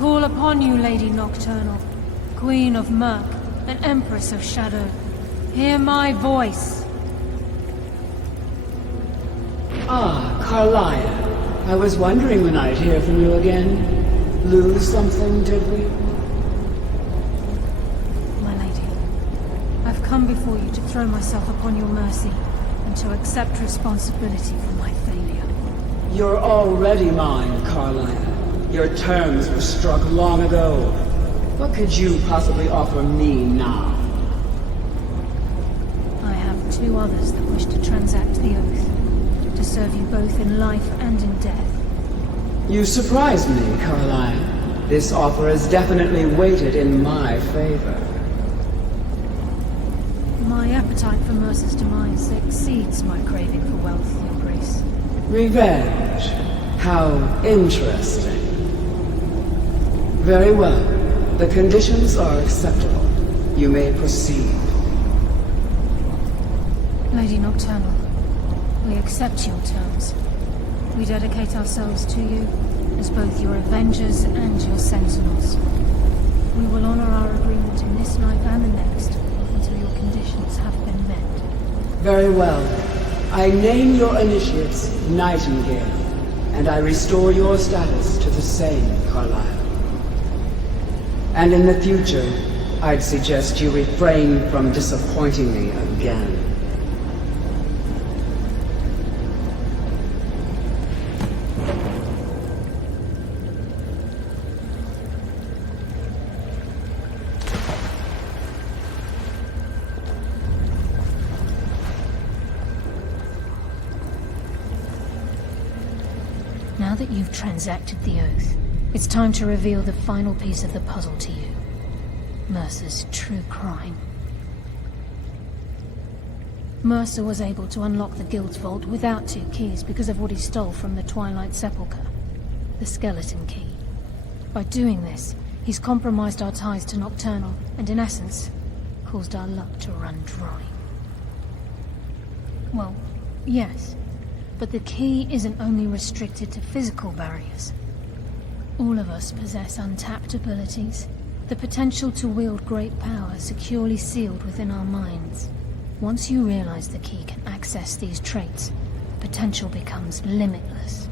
call upon you, Lady Nocturnal, Queen of Murk, and Empress of Shadow. Hear my voice. Ah, Carlia. I was wondering when I'd hear from you again. Lose something, did we? My lady, I've come before you to throw myself upon your mercy, and to accept responsibility for my failure. You're already mine, Carlia. Your terms were struck long ago. What could you possibly offer me now? I have two others that wish to transact the oath, to serve you both in life and in death. You surprise me, Carlia. This offer is definitely weighted in my favor. My appetite for Mercer's demise exceeds my craving for wealth, Your Grace. Revenge. How interesting. Very well. The conditions are acceptable. You may proceed. Lady Nocturnal, we accept your terms. We dedicate ourselves to you as both your avengers and your sentinels. We will honor our agreement in this life and the next until your conditions have been met. Very well. I name your initiates Nightingale, and I restore your status to the same, Carlisle. And in the future, I'd suggest you refrain from disappointing me again. Now that you've transacted the oath, it's time to reveal the final piece of the puzzle to you. Mercer's true crime. Mercer was able to unlock the Guild's vault without 2 keys because of what he stole from the Twilight Sepulchre, the skeleton key. By doing this, he's compromised our ties to Nocturnal, and in essence, caused our luck to run dry. Well, yes, but the key isn't only restricted to physical barriers. All of us possess untapped abilities, the potential to wield great power securely sealed within our minds. Once you realize the key can access these traits, potential becomes limitless.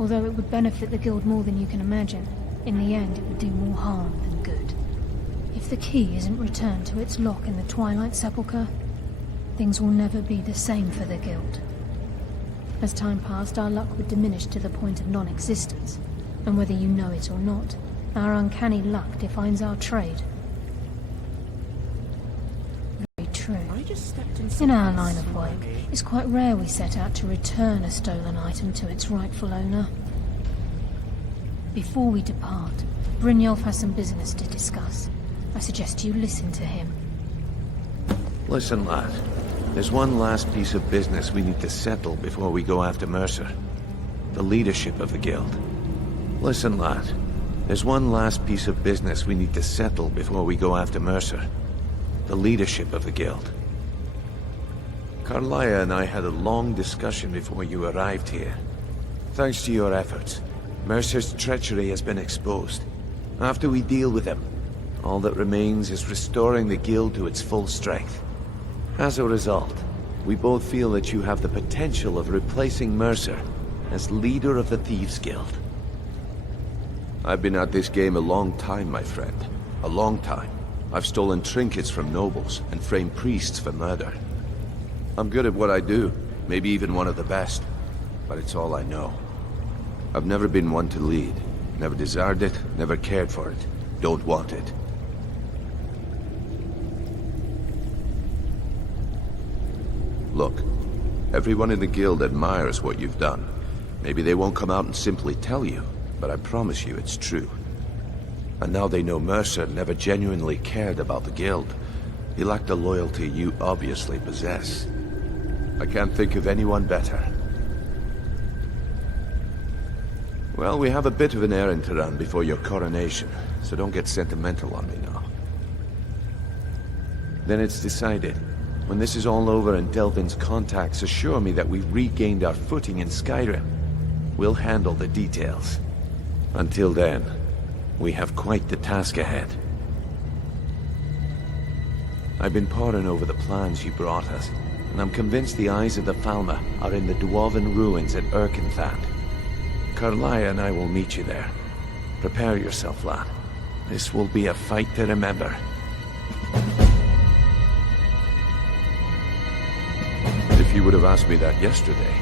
Although it would benefit the Guild more than you can imagine, in the end it would do more harm than good. If the key isn't returned to its lock in the Twilight Sepulchre, things will never be the same for the Guild. As time passed, our luck would diminish to the point of non-existence, and whether you know it or not, our uncanny luck defines our trade. Very true. In our line of work, it's quite rare we set out to return a stolen item to its rightful owner. Before we depart, Brynjolf has some business to discuss. I suggest you listen to him. Listen, lad. There's one last piece of business we need to settle before we go after Mercer. The leadership of the Guild. Listen, lad. There's one last piece of business we need to settle before we go after Mercer. The leadership of the Guild. Carlia and I had a long discussion before you arrived here. Thanks to your efforts, Mercer's treachery has been exposed. After we deal with him, all that remains is restoring the Guild to its full strength. As a result, we both feel that you have the potential of replacing Mercer as leader of the Thieves Guild. I've been at this game a long time, my friend. A long time. I've stolen trinkets from nobles and framed priests for murder. I'm good at what I do, maybe even one of the best, but it's all I know. I've never been one to lead. Never desired it, never cared for it. Don't want it. Look, everyone in the Guild admires what you've done. Maybe they won't come out and simply tell you, but I promise you it's true. And now they know Mercer never genuinely cared about the Guild. He lacked the loyalty you obviously possess. I can't think of anyone better. Well, we have a bit of an errand to run before your coronation, so don't get sentimental on me now. Then it's decided. When this is all over and Delvin's contacts assure me that we've regained our footing in Skyrim, We'll handle the details. Until then, we have quite the task ahead. I've been poring over the plans you brought us, and I'm convinced the eyes of the Falmer are in the Dwarven ruins at Erkenthand. Karlaya and I will meet you there. Prepare yourself, lad. This will be a fight to remember. If you would have asked me that yesterday,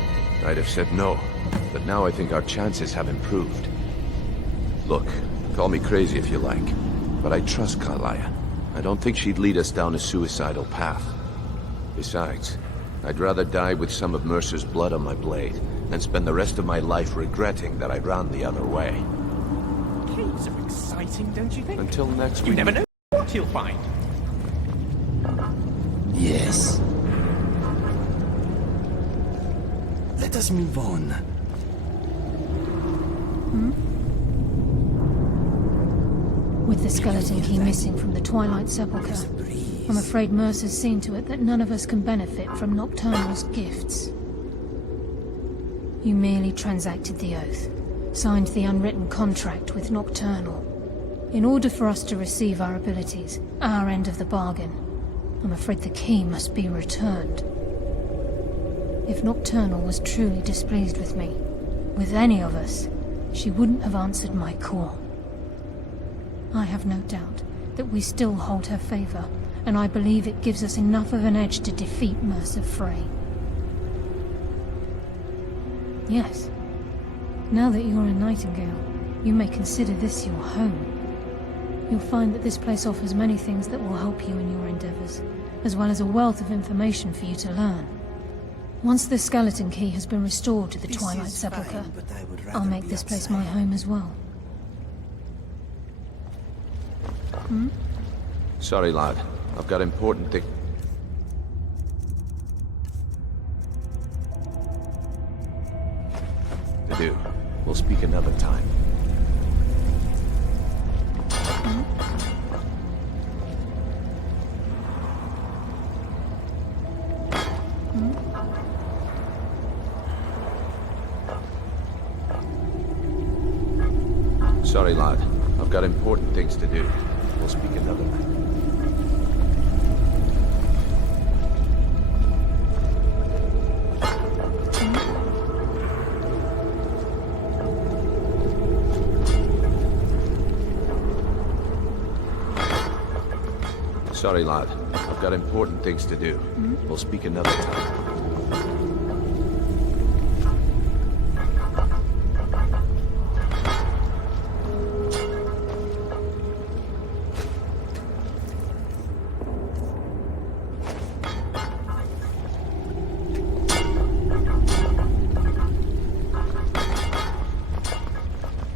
I'd have said no. But now I think our chances have improved. Look, call me crazy if you like, but I trust Karlaya. I don't think she'd lead us down a suicidal path. Besides, I'd rather die with some of Mercer's blood on my blade than spend the rest of my life regretting that I ran the other way. Caves are exciting, don't you think? Until next You week. never know what you'll find. Yes. Let us move on. With the skeleton key missing from the Twilight Sepulchre, I'm afraid Mercer's seen to it that none of us can benefit from Nocturnal's gifts. You merely transacted the oath, signed the unwritten contract with Nocturnal. In order for us to receive our abilities, our end of the bargain, I'm afraid the key must be returned. If Nocturnal was truly displeased with me, with any of us, she wouldn't have answered my call. I have no doubt that we still hold her favor, and I believe it gives us enough of an edge to defeat Mercer Frey. Yes. Now that you're in Nightingale, you may consider this your home. You'll find that this place offers many things that will help you in your endeavors, as well as a wealth of information for you to learn. Once the skeleton key has been restored to the Twilight Sepulchre, I'll make this place my home as well. Sorry, lad. I've got important things to do. We'll speak another time. Sorry, lad. I've got important things to do. We'll speak another time. Sorry, lad. I've got important things to do. We'll speak another time.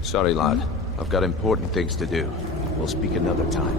Sorry, lad. I've got important things to do. We'll speak another time.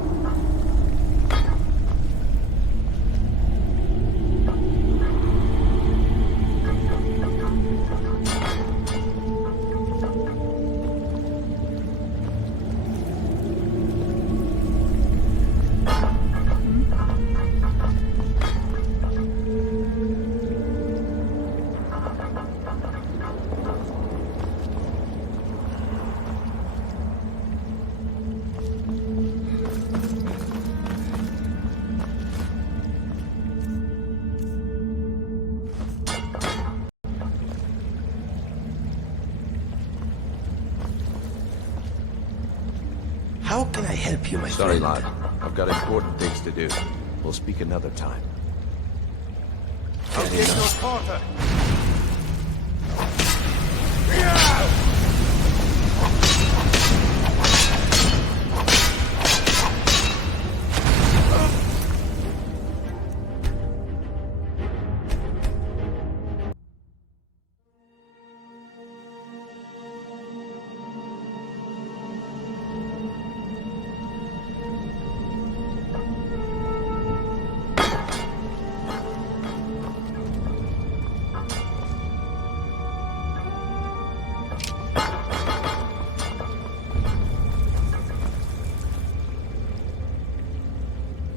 How can I help you, my Sorry, friend? lad. I've got important things to do. We'll speak another time. I'll take your quarter.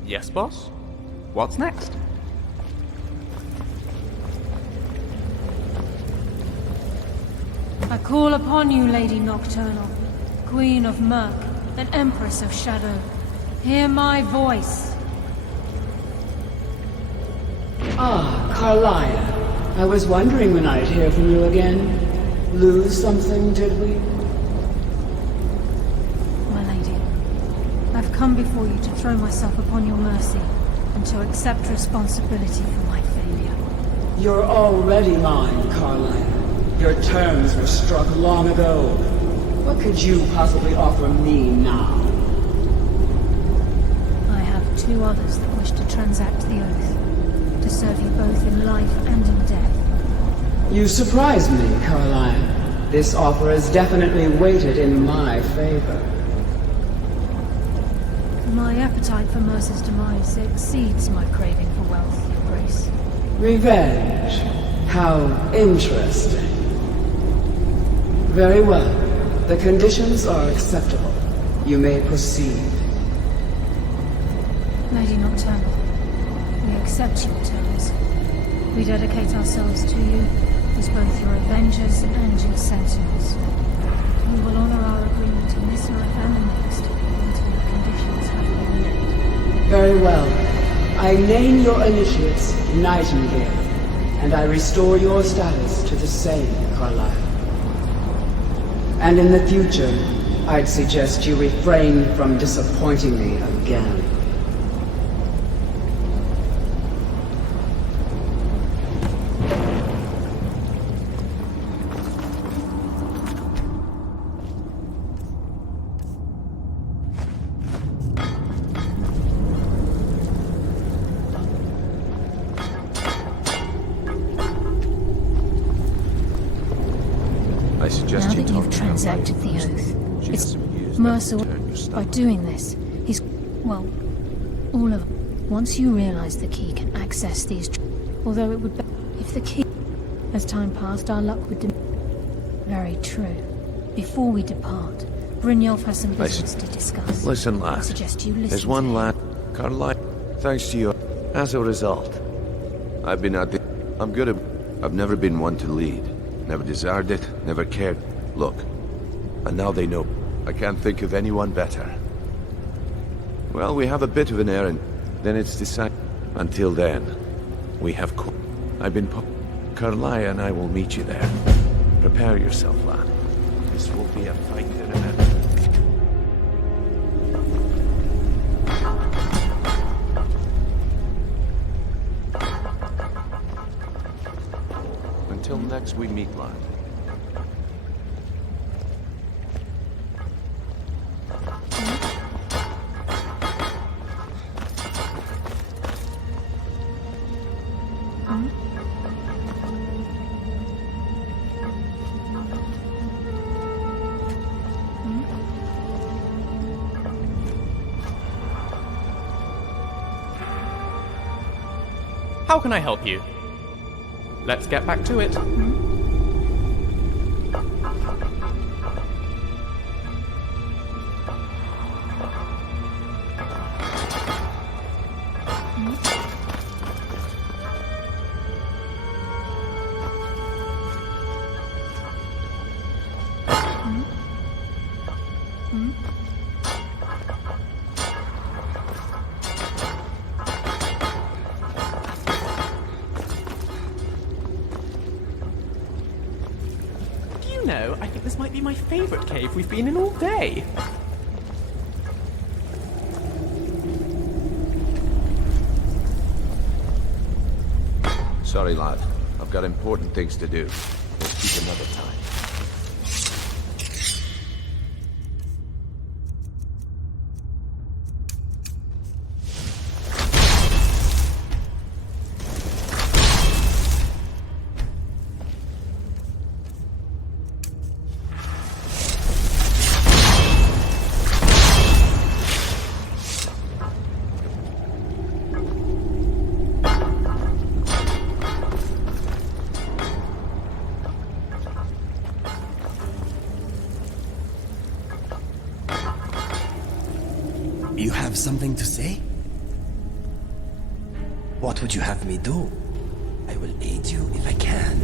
Yes, boss? What's next? I call upon you, Lady Nocturnal, Queen of Murk, and Empress of Shadow. Hear my voice. Ah, Carlia. I was wondering when I'd hear from you again. Lose something, did we? My lady, I've come before you to throw myself upon your mercy and to accept responsibility for my failure. You're already mine, Carlia. Your terms were struck long ago. What could you possibly offer me now? I have two others that wish to transact the oath, to serve you both in life and in death. You surprise me, Carlia. This offer is definitely weighted in my favor. My appetite for Mercer's demise exceeds my craving for wealth, Your Grace. Revenge. How interesting. Very well. The conditions are acceptable. You may proceed. Lady Nocturnal, we accept your terms. We dedicate ourselves to you as both your avengers and your sentinels. We will honor our agreement in this life and the next until the conditions have been met. Very well. I name your initiates Nightingale, and I restore your status to the same, Carlisle. And in the future, I'd suggest you refrain from disappointing me again. I suggest Now you that talk you've to transacted Carlisle the first. oath, She it's has some years Mercer. left to turn your By stomach. doing this, he's... well, all of them. Once you realize the key can access these... although it would be... if the key... As time passed, our luck would... Very true. Before we depart, Brynjolf has some business to discuss. Listen, I lad. suggest you listen There's to one him. lad, Carlisle. Thanks to you. As a result, I've been at the... I'm good at... I've never been one to lead. Never desired it, never cared. Look, and now they know. I can't think of anyone better. Well, we have a bit of an errand. Then it's decided. Until then, we have... I've been... Carlia and I will meet you there. Prepare yourself, lad. This will be a fight to remember. Until next we meet, lad. How can I help you? Let's get back to it. You know, I think this might be my favorite cave we've been in all day. Sorry, lad. I've got important things to do. We'll speak another time. You have something to say? What would you have me do? I will aid you if I can.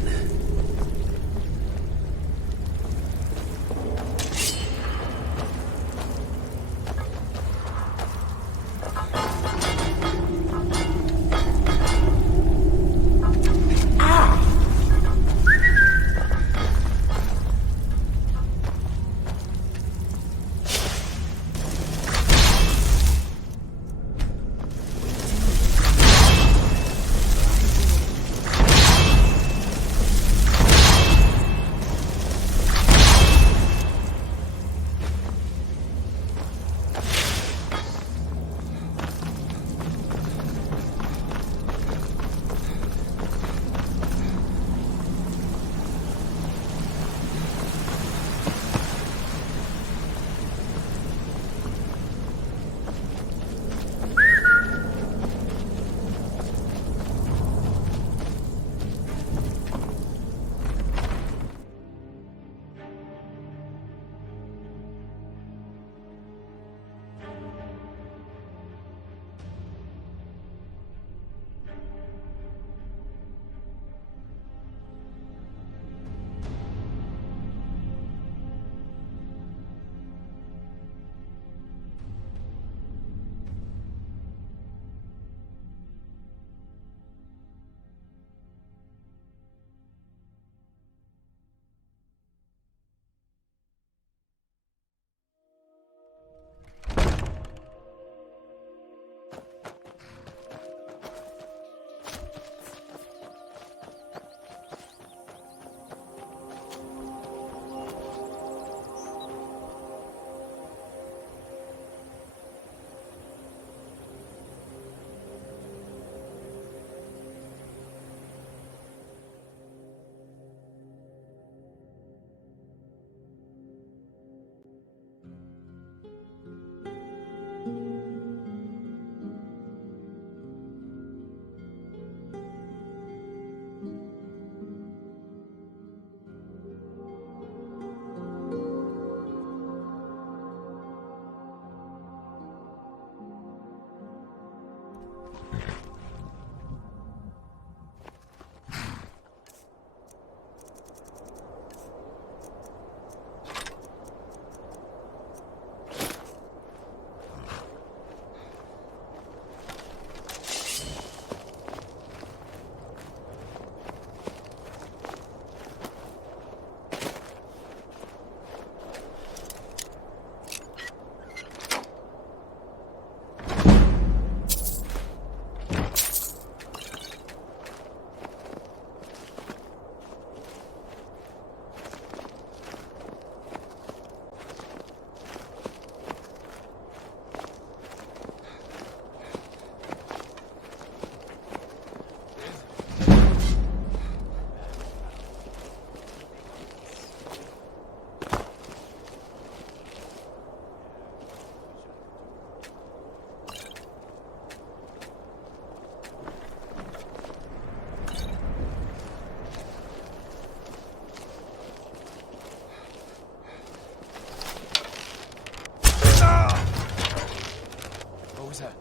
was her.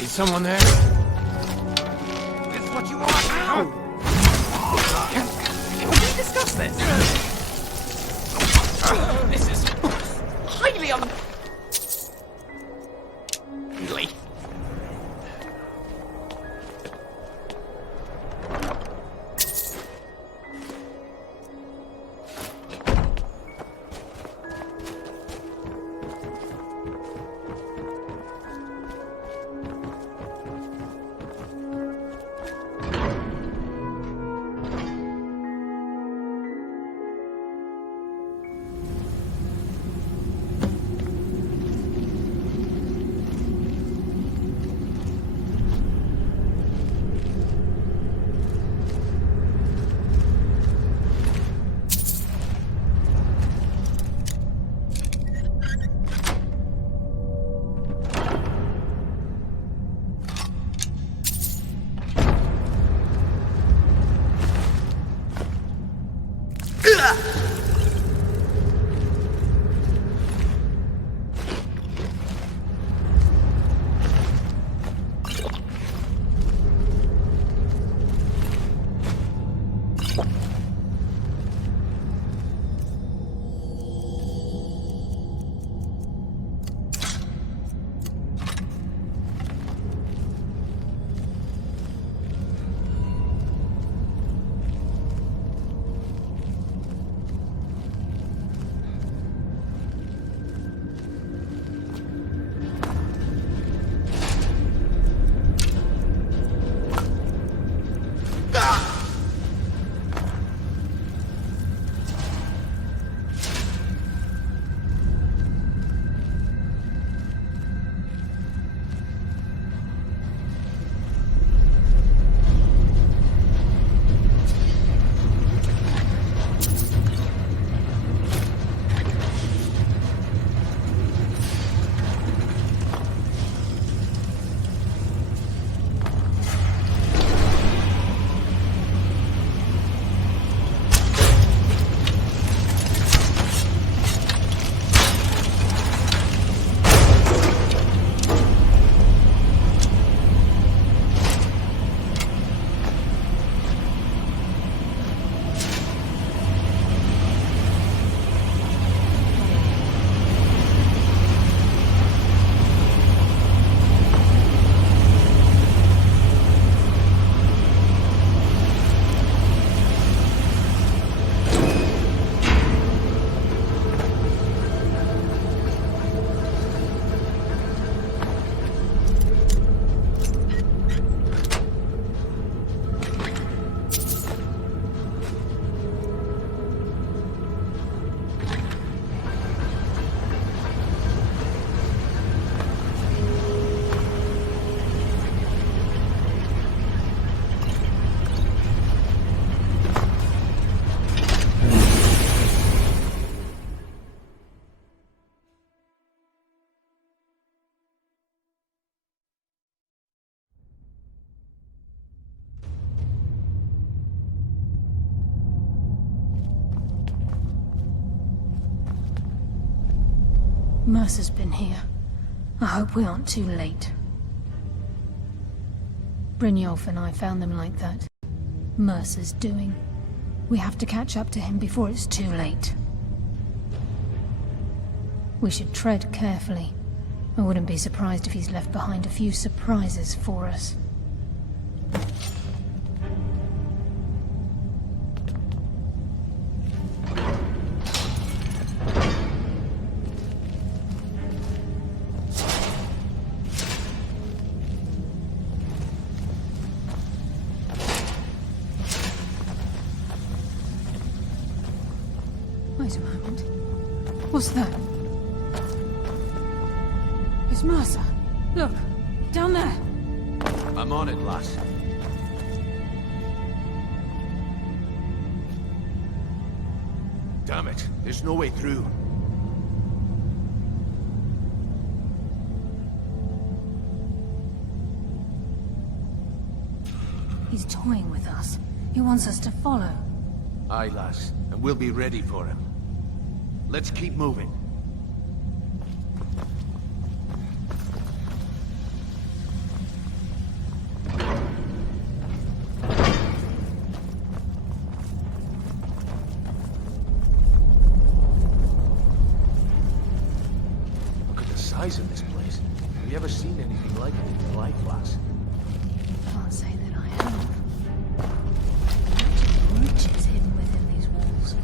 Is someone there? This what you want? Can we discuss this? This is highly unfriendly. Mercer's been here. I hope we aren't too late. Brynjolf and I found them like that. Mercer's doing. We have to catch up to him before it's too late. We should tread carefully. I wouldn't be surprised if he's left behind a few surprises for us. Wait a moment. What's that? It's Mercer. Look, down there. I'm on it, lass. Damn it, there's no way through. He's toying with us. He wants us to follow. Aye, lass, and we'll be ready for him. Let's keep moving. Look at the size of this place. Have you ever seen anything like it in your life, lass? Can't say that I have. Imagine riches hidden within these walls.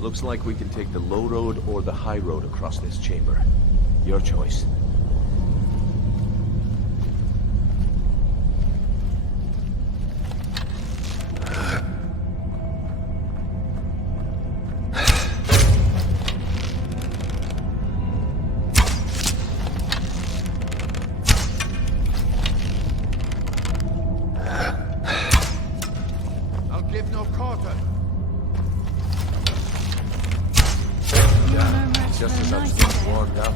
Looks like we can take the low road or the high road across this chamber. Your choice. Give no quarter. Just as I was being warmed up.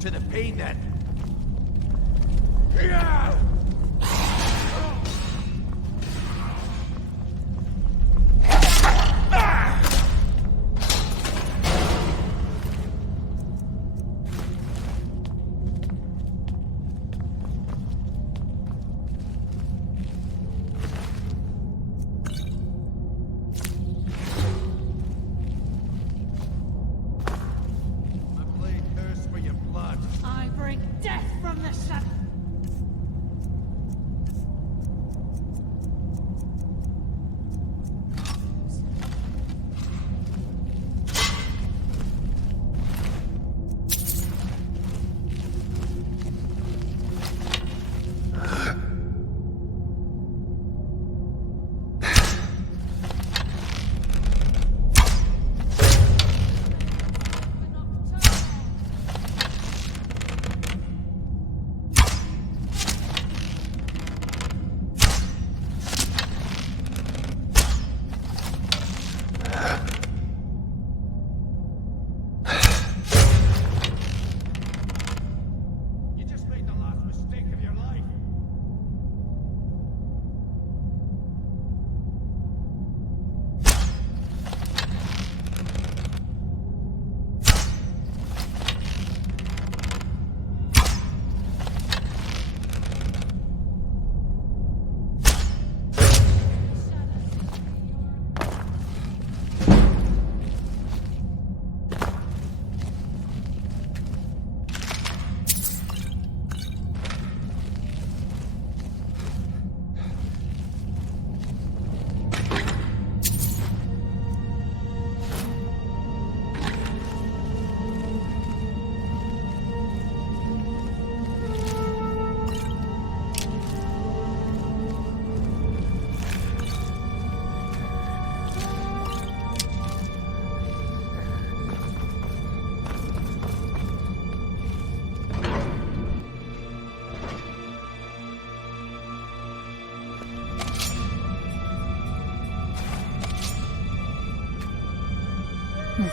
To the pain then. I bring death from the sun.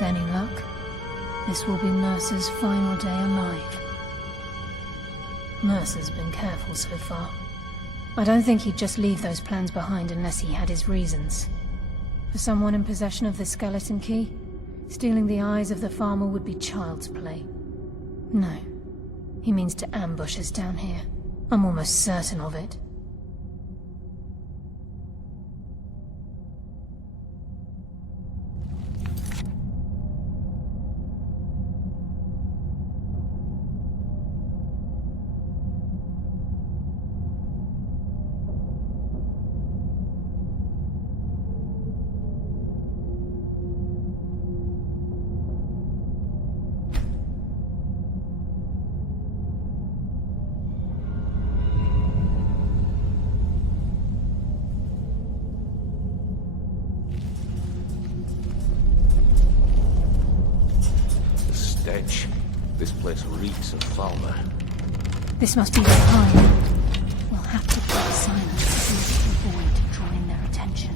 any luck, this will be Mercer's final day alive. Mercer's been careful so far. I don't think he'd just leave those plans behind unless he had his reasons. For someone in possession of the skeleton key, stealing the eyes of the farmer would be child's play. No. He means to ambush us down here. I'm almost certain of it. Stench. This place reeks of Falmer. This must be their hive. We'll have to keep silent to see if we can avoid drawing their attention.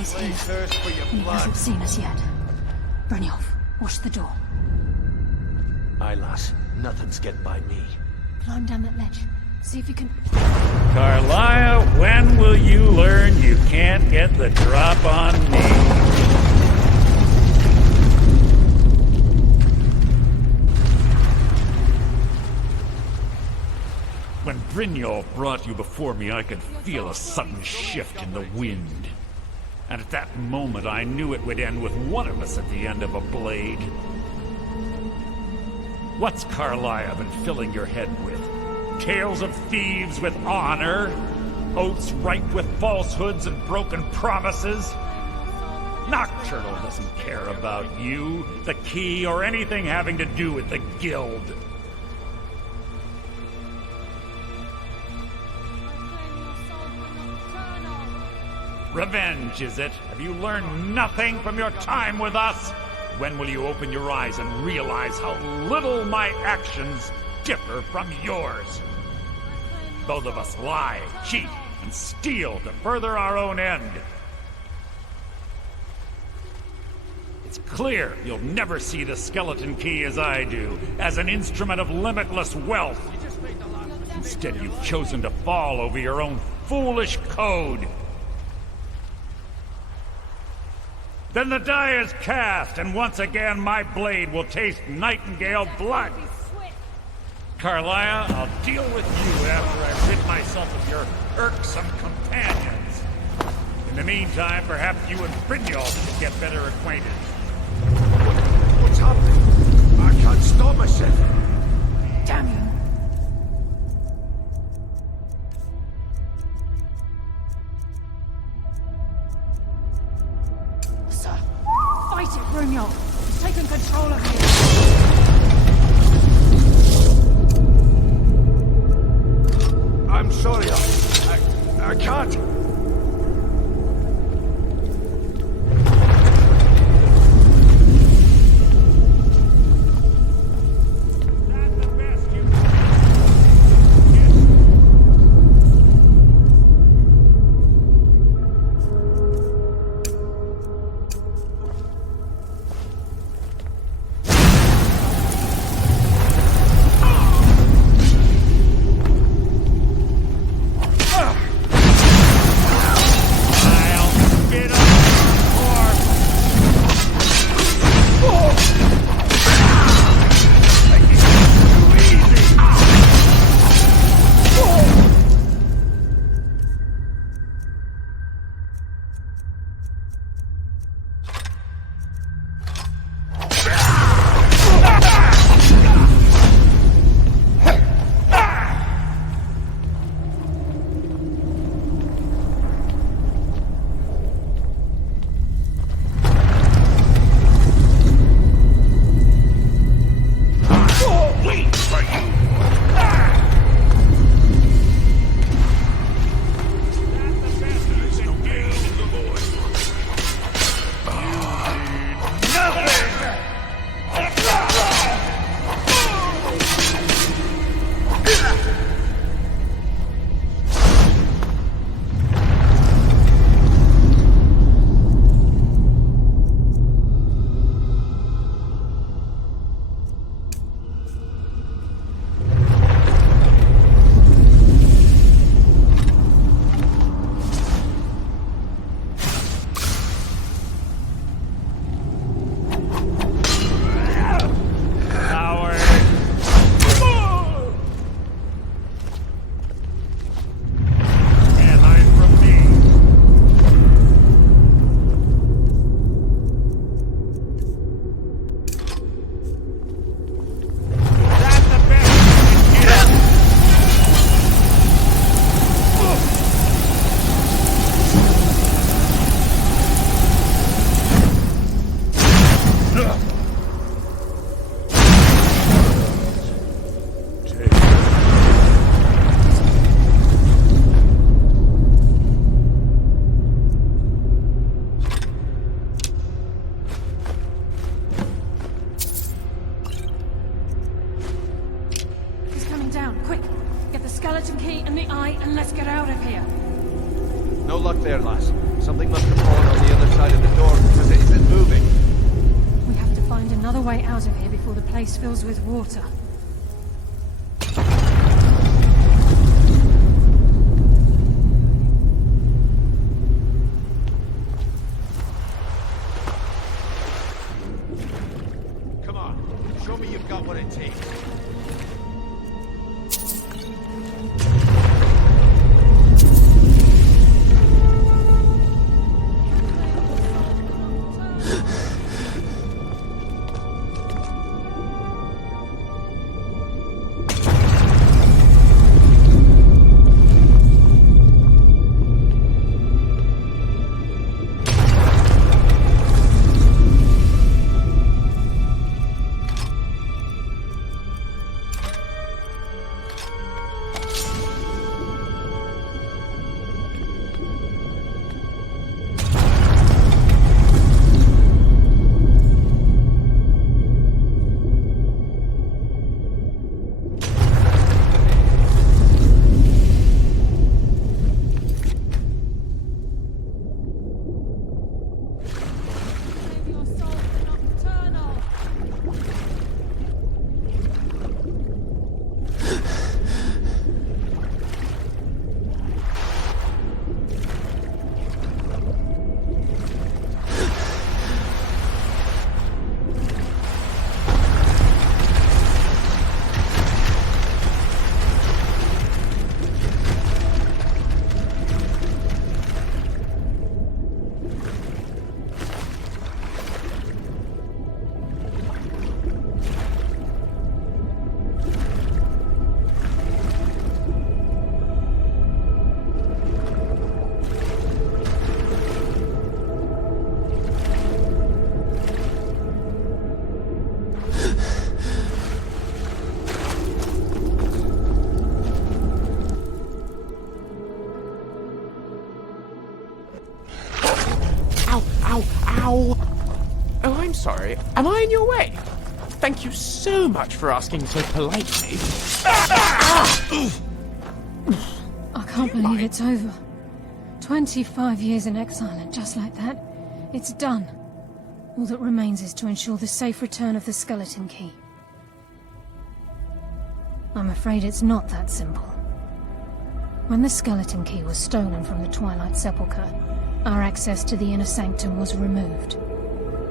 He's Lay here. thirst for your He blood. hasn't seen us yet. Brynjolf, watch the door. Aye, lass. Nothing's get by me. Climb down that ledge. See if you can... Carlisle, when will you learn you can't get the drop on me? When Brynjolf brought you before me, I could feel a sudden shift in the wind. And at that moment, I knew it would end with one of us at the end of a blade. What's Carlisle been filling your head with? Tales of thieves with honor? Oaths ripe with falsehoods and broken promises? Nocturnal doesn't care about you, the key, or anything having to do with the guild. Revenge, is it? Have you learned nothing from your time with us? When will you open your eyes and realize how little my actions differ from yours? Both of us lie, cheat, and steal to further our own end. It's clear you'll never see the skeleton key as I do, as an instrument of limitless wealth. Instead, you've chosen to fall over your own foolish code. Then the die is cast, and once again my blade will taste Nightingale blood. Carlisle, I'll deal with you after I rid myself of your irksome companions. In the meantime, perhaps you and Brynjolf should get better acquainted. What's happening? I can't stop myself. Damn you! Sir, fight it, Brynjolf! He's taken control of you! I'm sorry. I can't. Quick! Get the skeleton key and the eye and let's get out of here! No luck there, lass. Something must have fallen on the other side of the door because it isn't moving. We have to find another way out of here before the place fills with water. Come on, show me you've got what it takes. Ow! Oh, I'm sorry. Am I in your way? Thank you so much for asking so politely. I can't believe it's over. 25 years in exile, and just like that, it's done. All that remains is to ensure the safe return of the skeleton key. I'm afraid it's not that simple. When the skeleton key was stolen from the Twilight Sepulchre, our access to the inner sanctum was removed.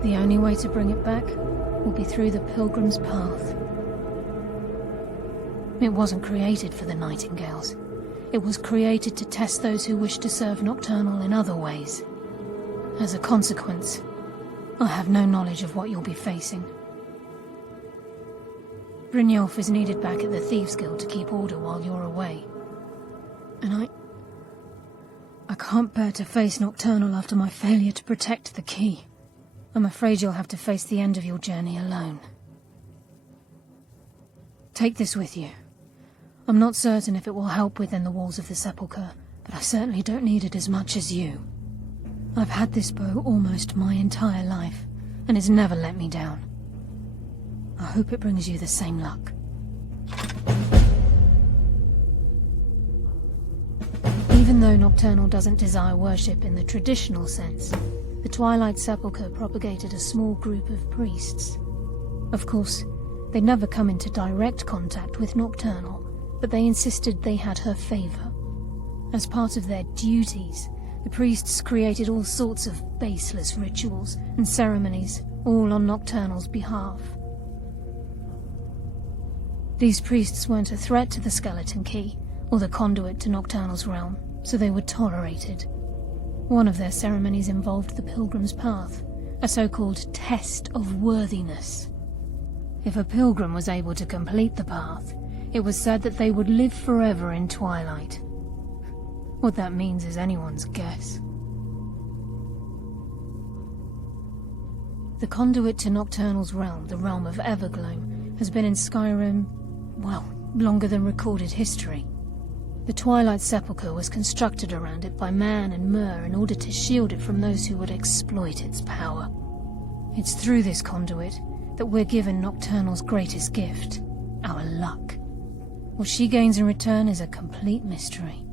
The only way to bring it back will be through the Pilgrim's Path. It wasn't created for the Nightingales. It was created to test those who wish to serve Nocturnal in other ways. As a consequence, I have no knowledge of what you'll be facing. Brynjolf is needed back at the Thieves Guild to keep order while you're away. And I can't bear to face Nocturnal after my failure to protect the key. I'm afraid you'll have to face the end of your journey alone. Take this with you. I'm not certain if it will help within the walls of the Sepulchre, but I certainly don't need it as much as you. I've had this bow almost my entire life, and it's never let me down. I hope it brings you the same luck. Even though Nocturnal doesn't desire worship in the traditional sense, the Twilight Sepulchre propagated a small group of priests. Of course, they never come into direct contact with Nocturnal, but they insisted they had her favor. As part of their duties, the priests created all sorts of baseless rituals and ceremonies, all on Nocturnal's behalf. These priests weren't a threat to the Skeleton Key, or the conduit to Nocturnal's realm, so they were tolerated. One of their ceremonies involved the Pilgrim's Path, a so-called test of worthiness. If a pilgrim was able to complete the path, it was said that they would live forever in Twilight. What that means is anyone's guess. The conduit to Nocturnal's realm, the realm of Evergloam, has been in Skyrim, well, longer than recorded history. The Twilight Sepulchre was constructed around it by Man and Myr in order to shield it from those who would exploit its power. It's through this conduit that we're given Nocturnal's greatest gift, our luck. What she gains in return is a complete mystery.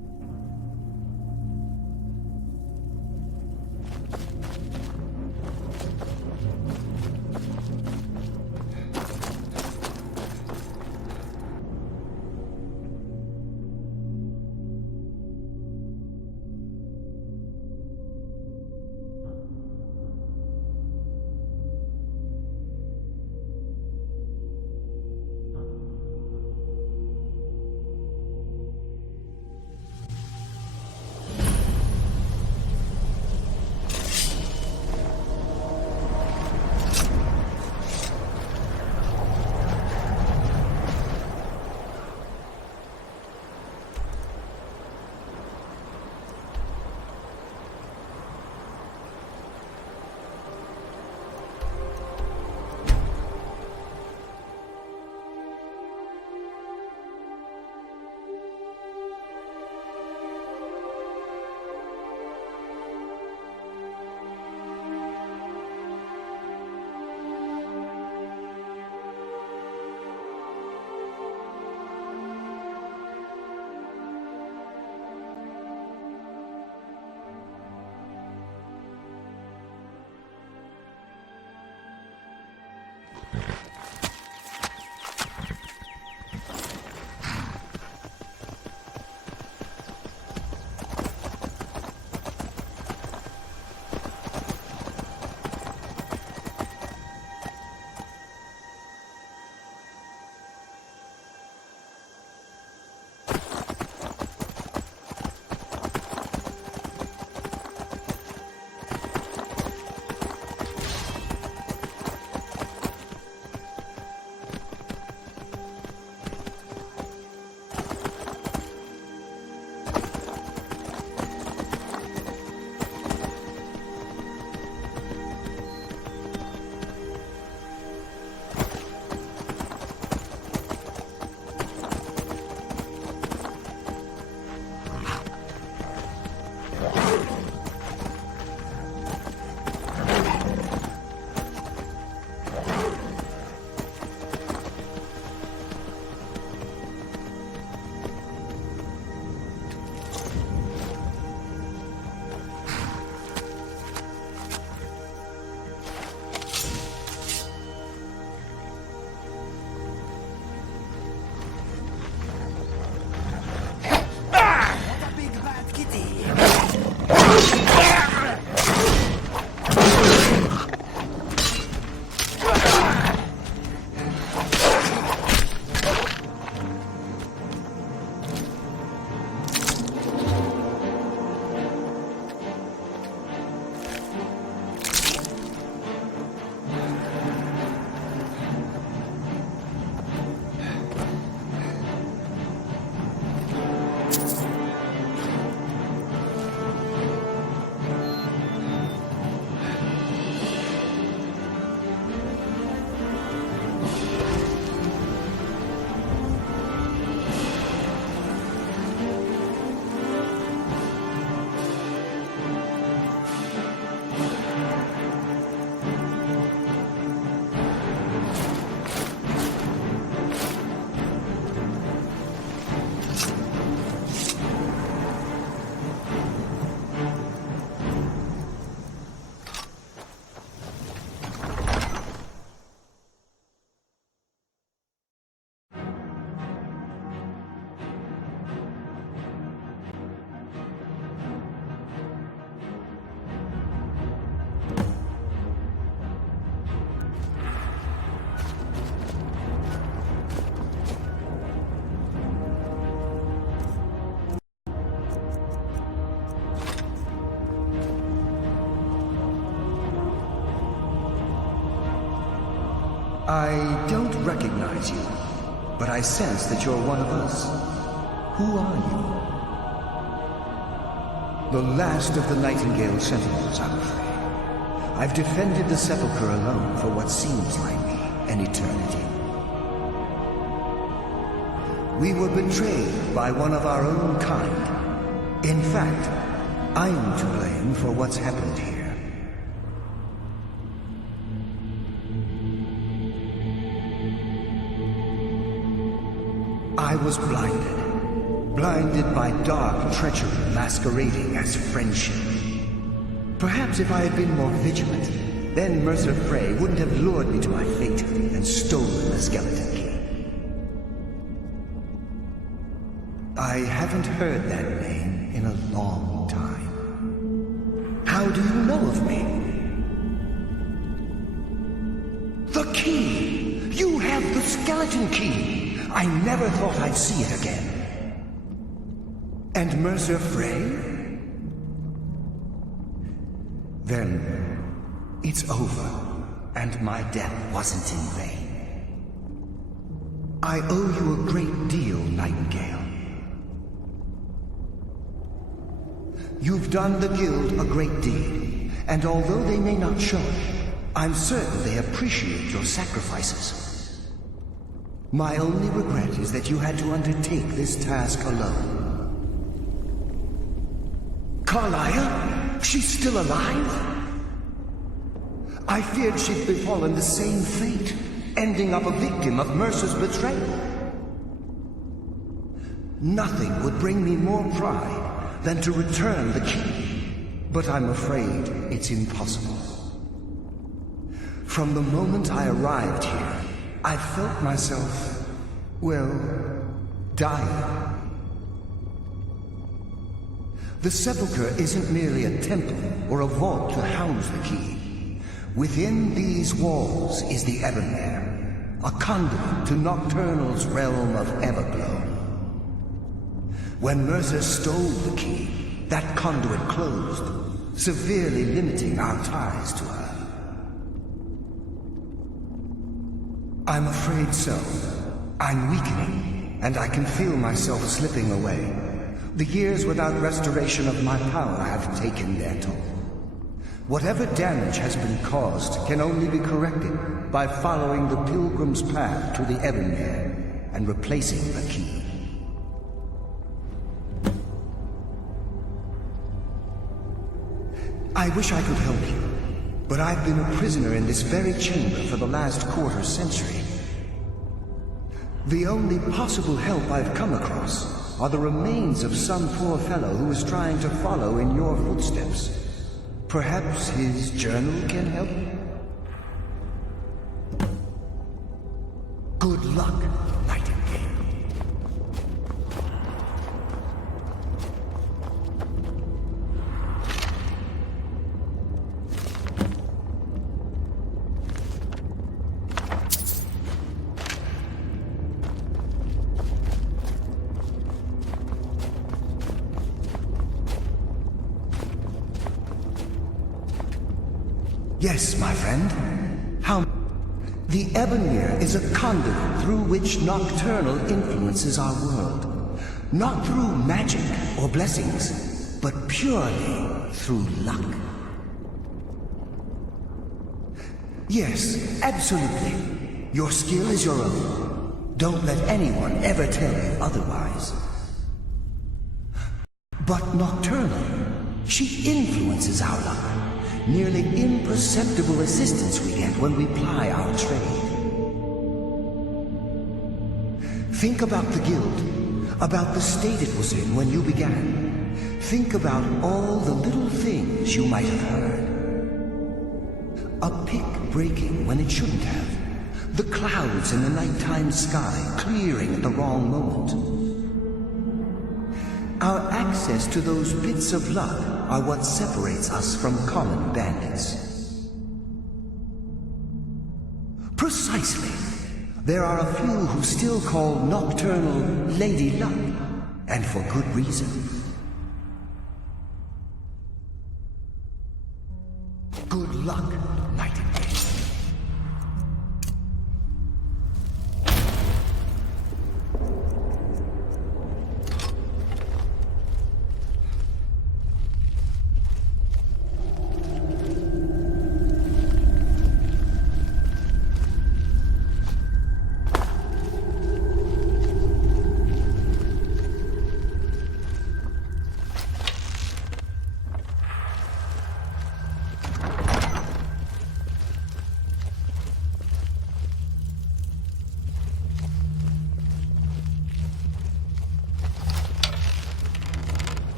I don't recognize you, but I sense that you're one of us. Who are you? The last of the Nightingale Sentinels, I'm afraid. I've defended the Sepulchre alone for what seems like an eternity. We were betrayed by one of our own kind. In fact, I'm to blame for what's happened here. I was blinded by dark treachery masquerading as friendship. Perhaps if I had been more vigilant, then Mercer Frey wouldn't have lured me to my fate and stolen the skeleton key. I haven't heard that name in a long time. How do you know of me? The key! You have the skeleton key! I never thought I'd see it again. And Mercer Frey? Then it's over, and my death wasn't in vain. I owe you a great deal, Nightingale. You've done the Guild a great deed, and although they may not show it, I'm certain they appreciate your sacrifices. My only regret is that you had to undertake this task alone. Carlia? She's still alive? I feared she'd befallen the same fate, ending up a victim of Mercer's betrayal. Nothing would bring me more pride than to return the key, but I'm afraid it's impossible. From the moment I arrived here, I felt myself, well, dying. The Sepulchre isn't merely a temple or a vault to house the key. Within these walls is the Ebonmere, a conduit to Nocturnal's realm of Everglow. When Mercer stole the key, that conduit closed, severely limiting our ties to her. I'm afraid so. I'm weakening, and I can feel myself slipping away. The years without restoration of my power have taken their toll. Whatever damage has been caused can only be corrected by following the Pilgrim's path to the Ebonmere and replacing the key. I wish I could help you, but I've been a prisoner in this very chamber for the last quarter century. The only possible help I've come across are the remains of some poor fellow who is trying to follow in your footsteps. Perhaps his journal can help? Good luck, Nightingale. Yes, my friend. How? The Ebonmere is a conduit through which Nocturnal influences our world. Not through magic or blessings, but purely through luck. Yes, absolutely. Your skill is your own. Don't let anyone ever tell you otherwise. But Nocturnal, she influences our luck. Nearly imperceptible assistance we get when we ply our trade. Think about the Guild, about the state it was in when you began. Think about all the little things you might have heard. A pick breaking when it shouldn't have. The clouds in the nighttime sky clearing at the wrong moment. Our access to those bits of luck are what separates us from common bandits. Precisely. There are a few who still call Nocturnal Lady Luck, and for good reason. Good luck, Nightingale.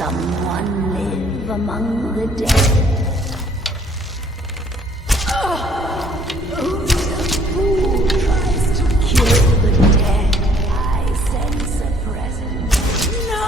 someone live among the dead? Only a fool tries to kill the dead. I sense a presence. No!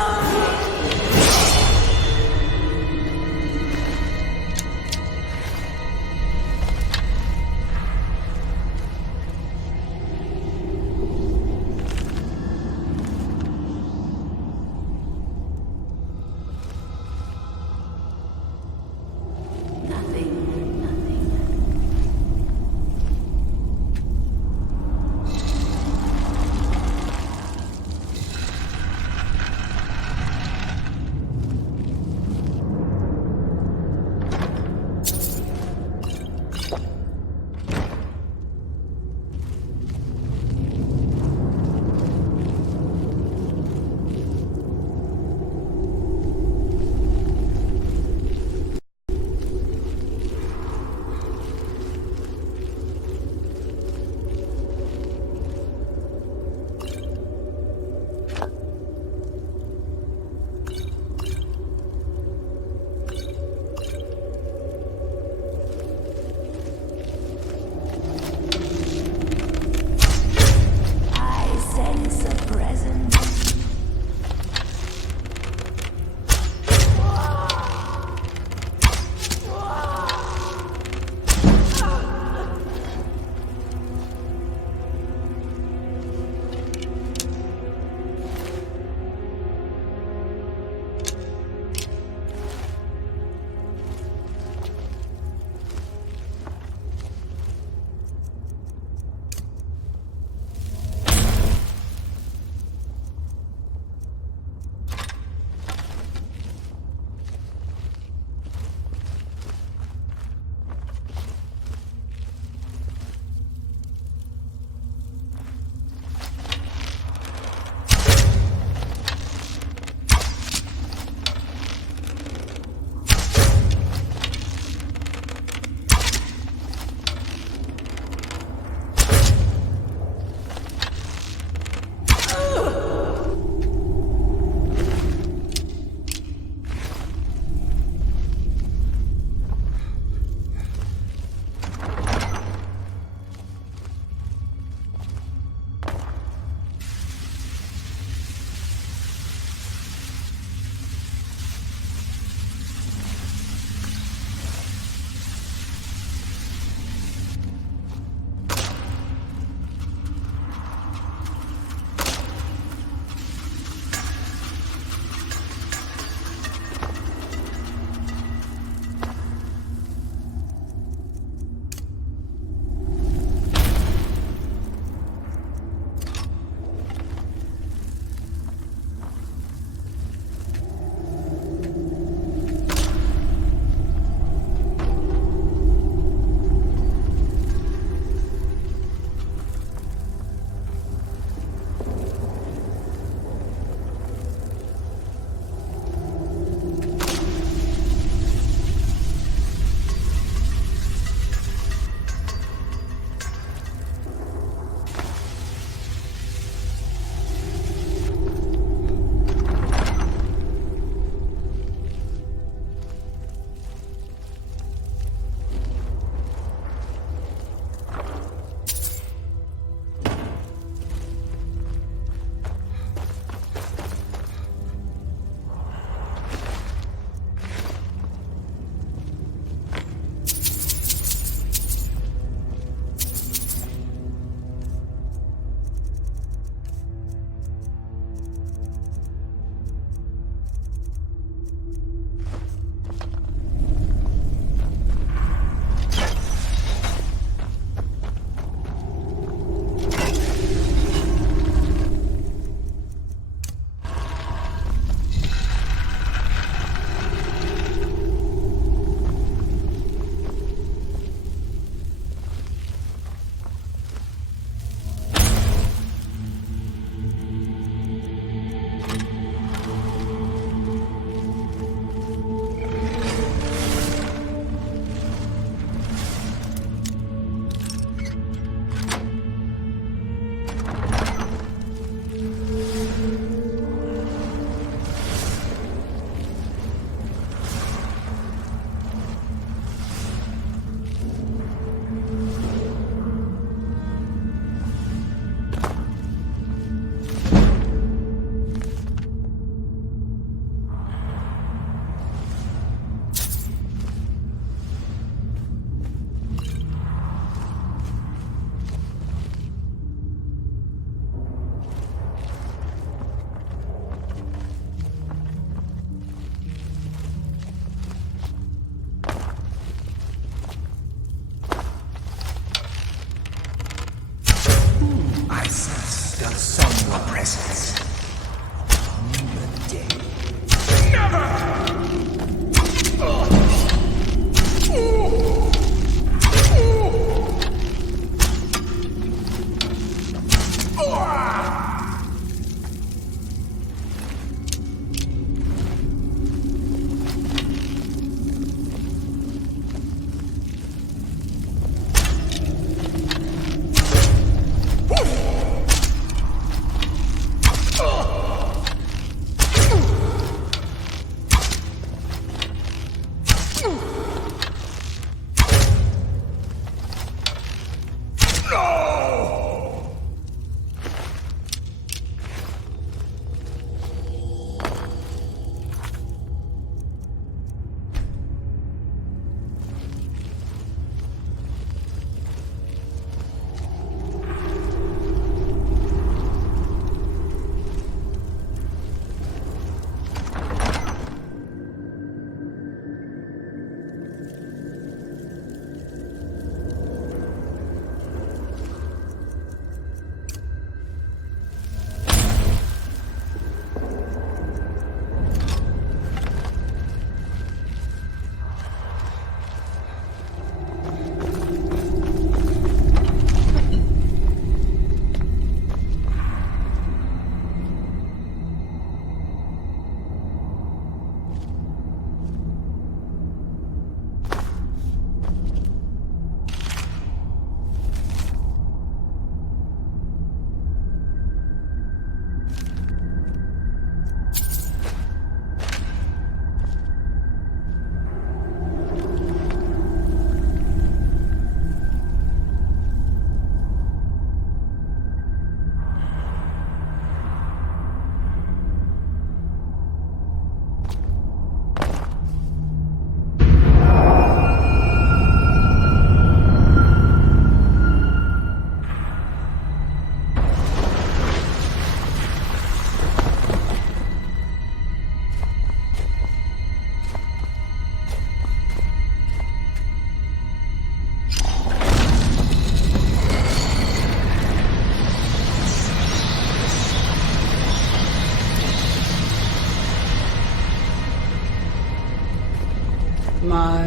My.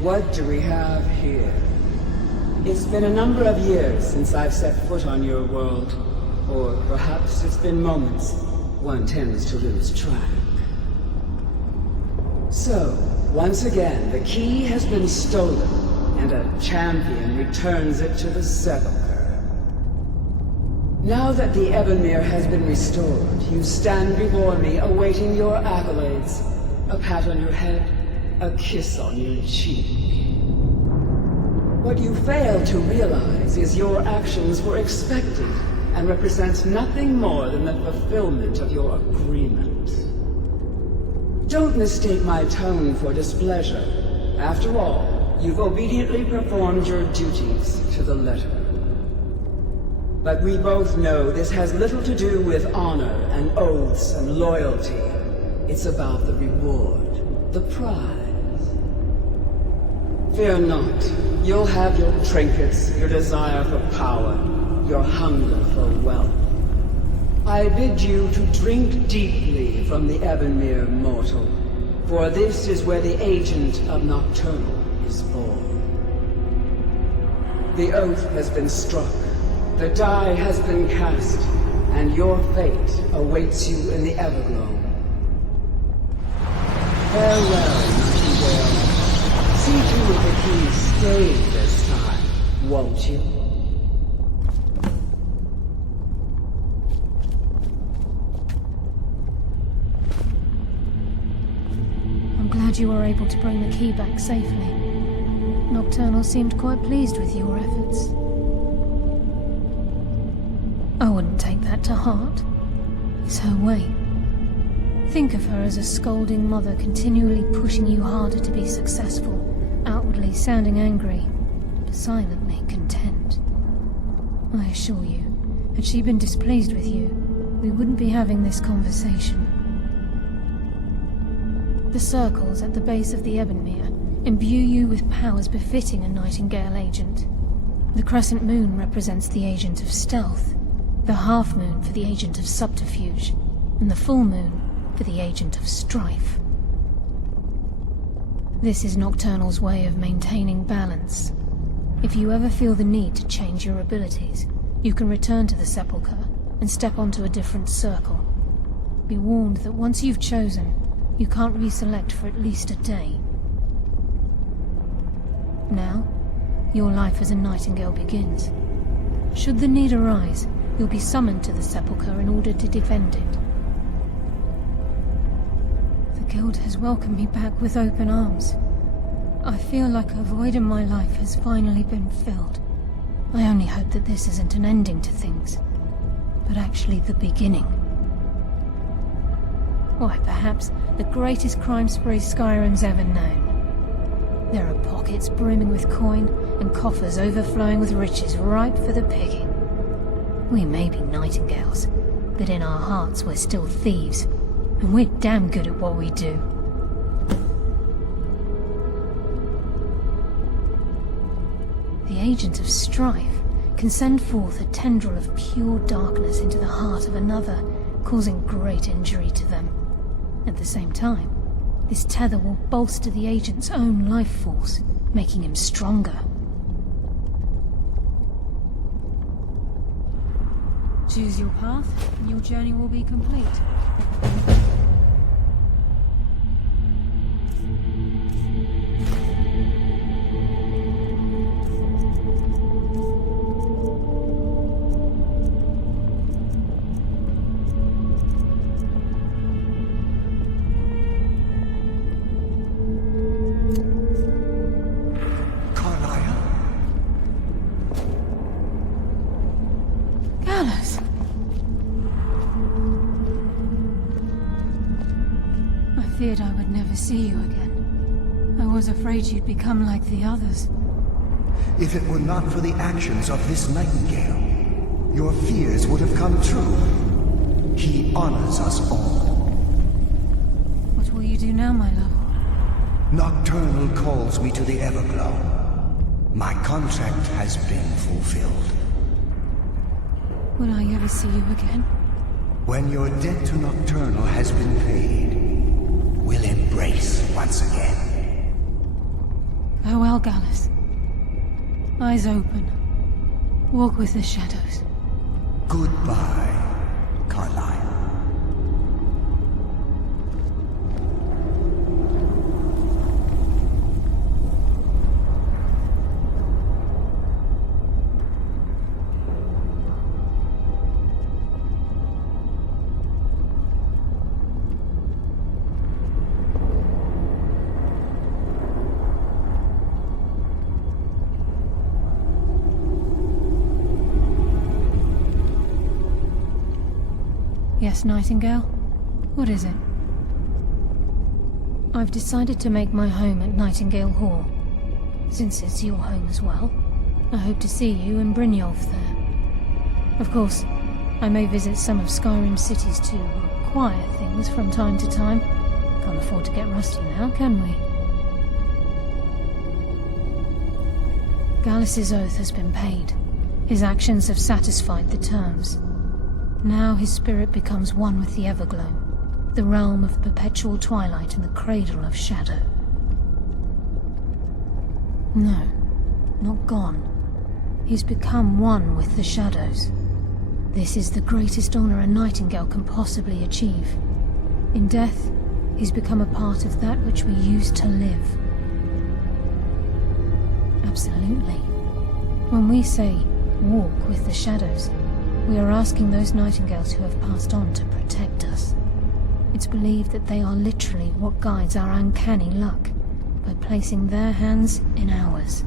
What do we have here? It's been a number of years since I've set foot on your world. Or perhaps it's been moments. One tends to lose track. So, once again, the key has been stolen, and a champion returns it to the Sepulchre. Now that the Ebonmere has been restored, you stand before me awaiting your accolades. A pat on your head, a kiss on your cheek. What you fail to realize is your actions were expected and represent nothing more than the fulfillment of your agreement. Don't mistake my tone for displeasure. After all, you've obediently performed your duties to the letter. But we both know this has little to do with honor and oaths and loyalty. It's about the reward, the prize. Fear not. You'll have your trinkets, your desire for power, your hunger for wealth. I bid you to drink deeply from the Ebonmere mortal, for this is where the agent of Nocturnal is born. The oath has been struck, the die has been cast, and your fate awaits you in the Everglow. Farewell, Nightingale. See to it the key stays this time, won't you? I'm glad you were able to bring the key back safely. Nocturnal seemed quite pleased with your efforts. I wouldn't take that to heart. It's her way. Think of her as a scolding mother continually pushing you harder to be successful, outwardly sounding angry, but silently content. I assure you, had she been displeased with you, we wouldn't be having this conversation. The circles at the base of the Ebonmere imbue you with powers befitting a Nightingale agent. The crescent moon represents the agent of stealth, the half moon for the agent of subterfuge, and the full moon for the agent of strife. This is Nocturnal's way of maintaining balance. If you ever feel the need to change your abilities, you can return to the Sepulchre and step onto a different circle. Be warned that once you've chosen, you can't reselect for at least a day. Now, your life as a Nightingale begins. Should the need arise, you'll be summoned to the Sepulchre in order to defend it. The Guild has welcomed me back with open arms. I feel like a void in my life has finally been filled. I only hope that this isn't an ending to things, but actually the beginning. Why, perhaps the greatest crime spree Skyrim's ever known. There are pockets brimming with coin and coffers overflowing with riches ripe for the picking. We may be Nightingales, but in our hearts we're still thieves, and we're damn good at what we do. The agent of strife can send forth a tendril of pure darkness into the heart of another, causing great injury to them. At the same time, this tether will bolster the agent's own life force, making him stronger. Choose your path, and your journey will be complete. I feared I would never see you again. I was afraid you'd become like the others. If it were not for the actions of this Nightingale, your fears would have come true. He honors us all. What will you do now, my love? Nocturnal calls me to the Everglow. My contract has been fulfilled. Will I ever see you again? When your debt to Nocturnal has been paid, we'll embrace once again. Farewell, Gallus. Eyes open. Walk with the shadows. Goodbye, Carlyle. Yes, Nightingale? What is it? I've decided to make my home at Nightingale Hall. Since it's your home as well, I hope to see you and Brynjolf there. Of course, I may visit some of Skyrim's cities to acquire things from time to time. Can't afford to get rusty now, can we? Gallus's oath has been paid. His actions have satisfied the terms. Now his spirit becomes one with the Everglow, the realm of perpetual twilight and the cradle of shadow. No, not gone. He's become one with the shadows. This is the greatest honor a Nightingale can possibly achieve. In death, he's become a part of that which we used to live. Absolutely. When we say, walk with the shadows, we are asking those Nightingales who have passed on to protect us. It's believed that they are literally what guides our uncanny luck, by placing their hands in ours.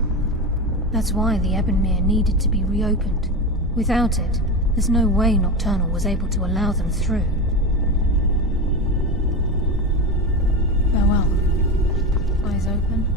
That's why the Ebonmere needed to be reopened. Without it, there's no way Nocturnal was able to allow them through. Farewell. Eyes open.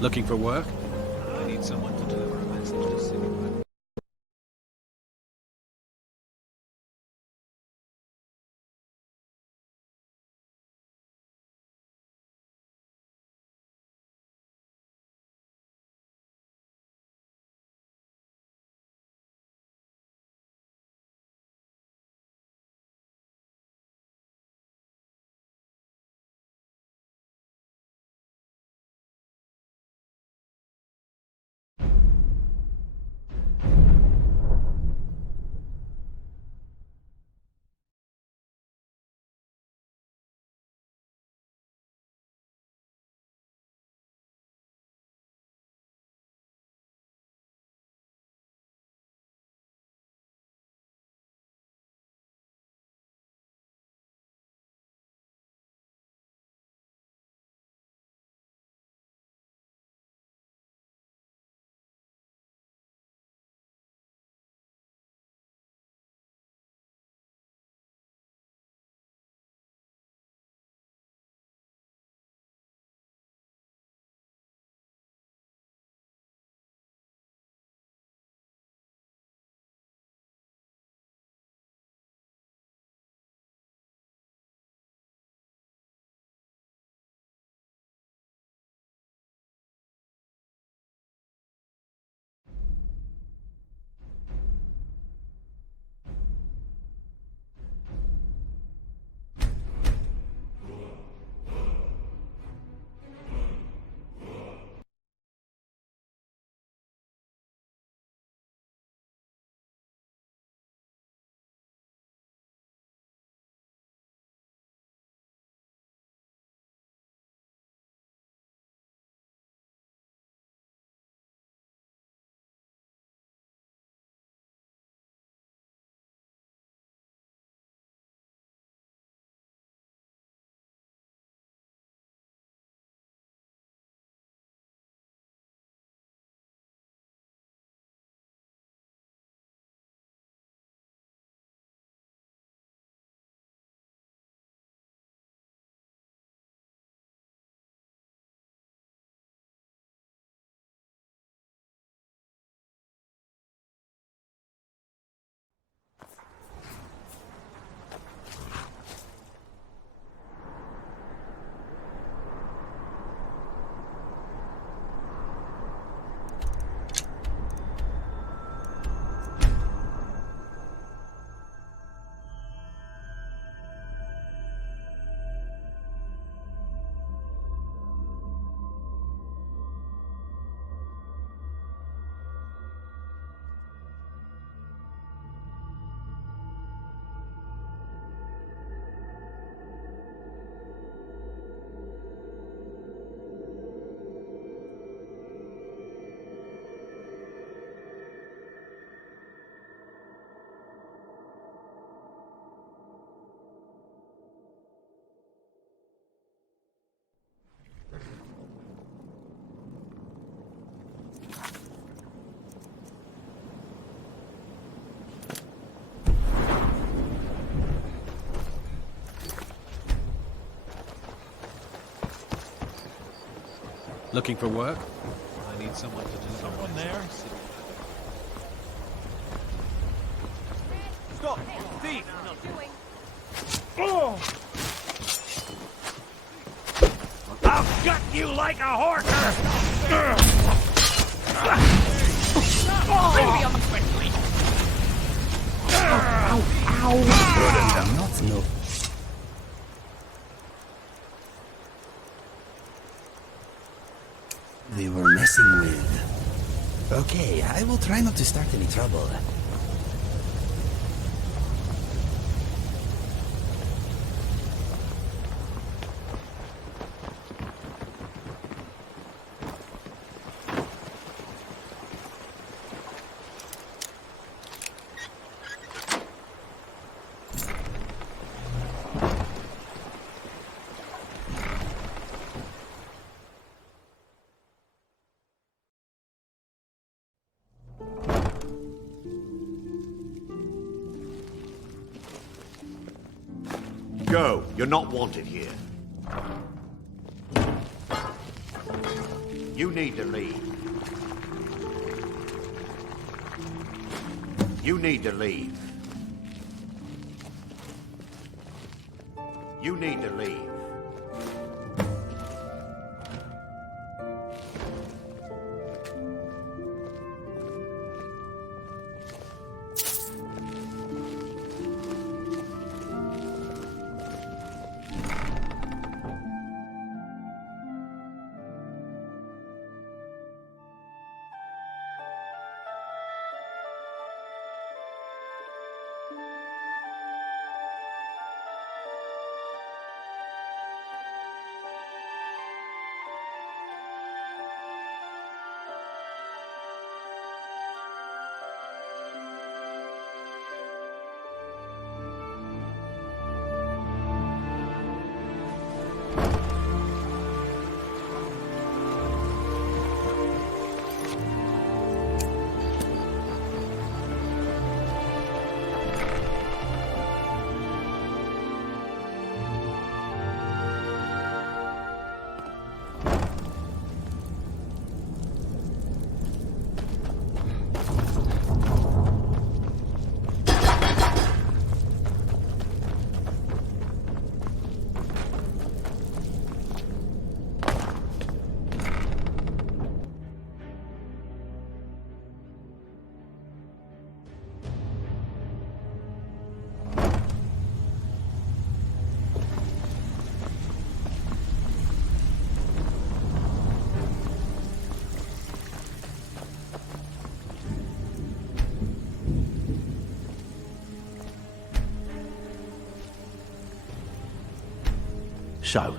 Looking for work? I need someone to deliver a message to City. Looking for work? I need someone to deliver. Someone there? Stop! Thief! Oh! I'll gut you like a horker! Not no. They were messing with. Okay, I will try not to start any trouble. Go. You're not wanted here. You need to leave. You need to leave. You need to leave. So,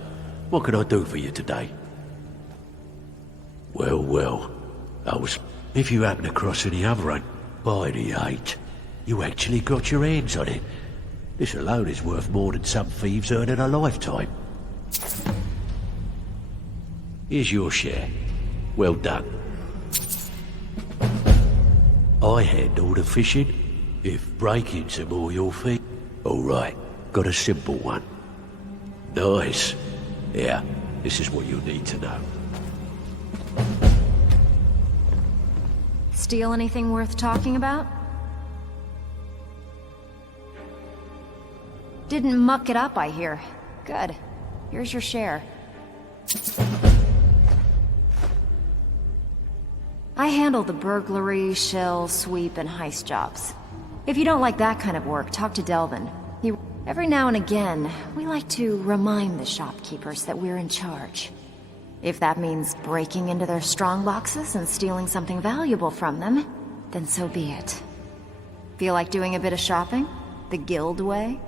what can I do for you today? Well, if you happen across any other by the 8, you actually got your hands on it. This alone is worth more than some thieves earn in a lifetime. Here's your share. Well done. I handle the fishing, if breaking's are more your thing. Alright, got a simple one. Nice. Yeah, this is what you'll need to know. Steal anything worth talking about? Didn't muck it up, I hear. Good. Here's your share. I handle the burglary, shell, sweep, and heist jobs. If you don't like that kind of work, talk to Delvin. Every now and again, we like to remind the shopkeepers that we're in charge. If that means breaking into their strong boxes and stealing something valuable from them, then so be it. Feel like doing a bit of shopping? The guild way?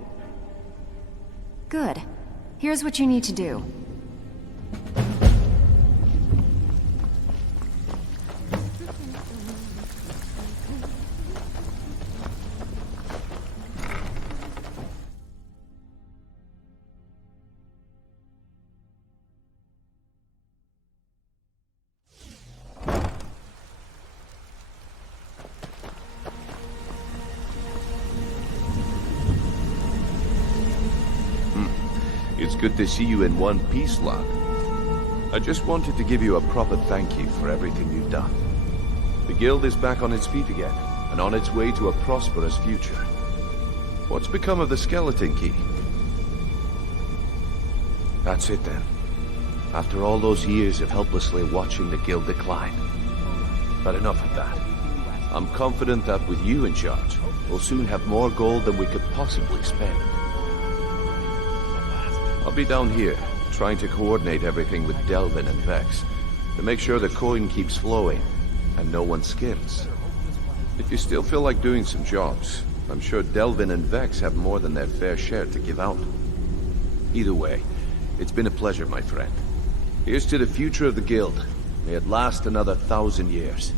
Good. Here's what you need to do. It's good to see you in one piece, lad. I just wanted to give you a proper thank you for everything you've done. The guild is back on its feet again, and on its way to a prosperous future. What's become of the skeleton key? That's it then. After all those years of helplessly watching the guild decline. But enough of that. I'm confident that with you in charge, we'll soon have more gold than we could possibly spend. I'll be down here, trying to coordinate everything with Delvin and Vex, to make sure the coin keeps flowing, and no one skims. If you still feel like doing some jobs, I'm sure Delvin and Vex have more than their fair share to give out. Either way, it's been a pleasure, my friend. Here's to the future of the guild. May it last another 1,000 years.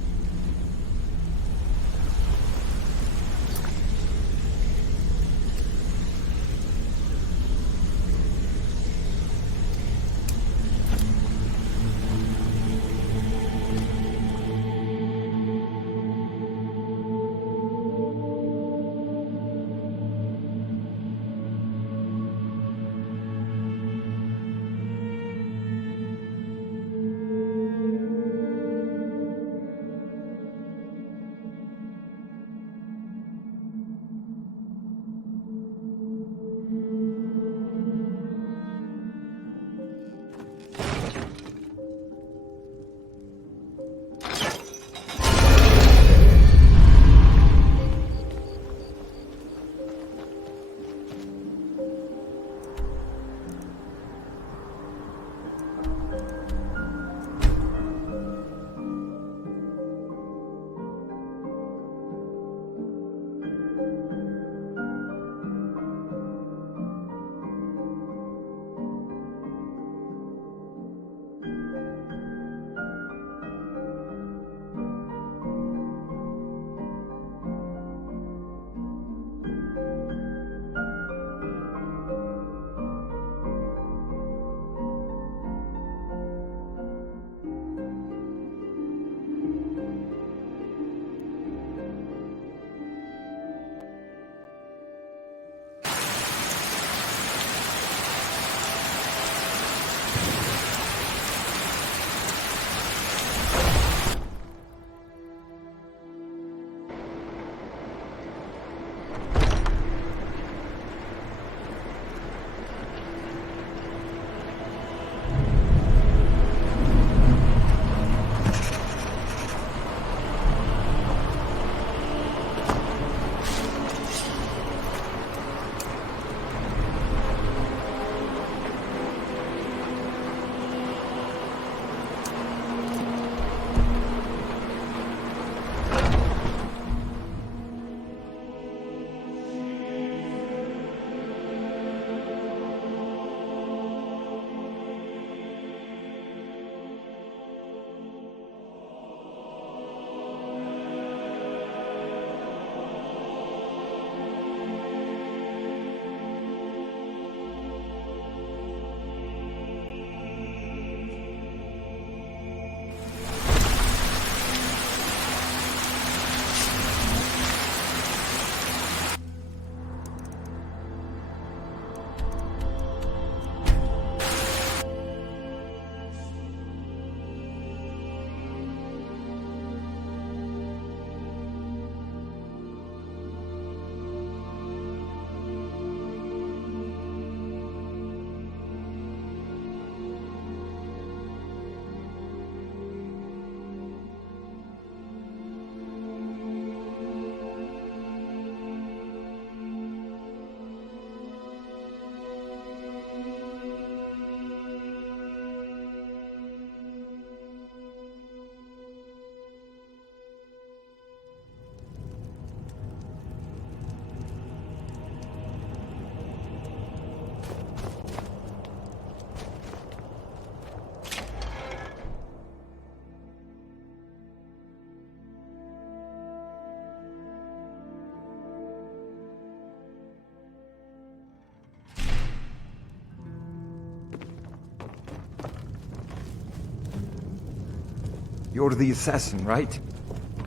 You're the assassin, right?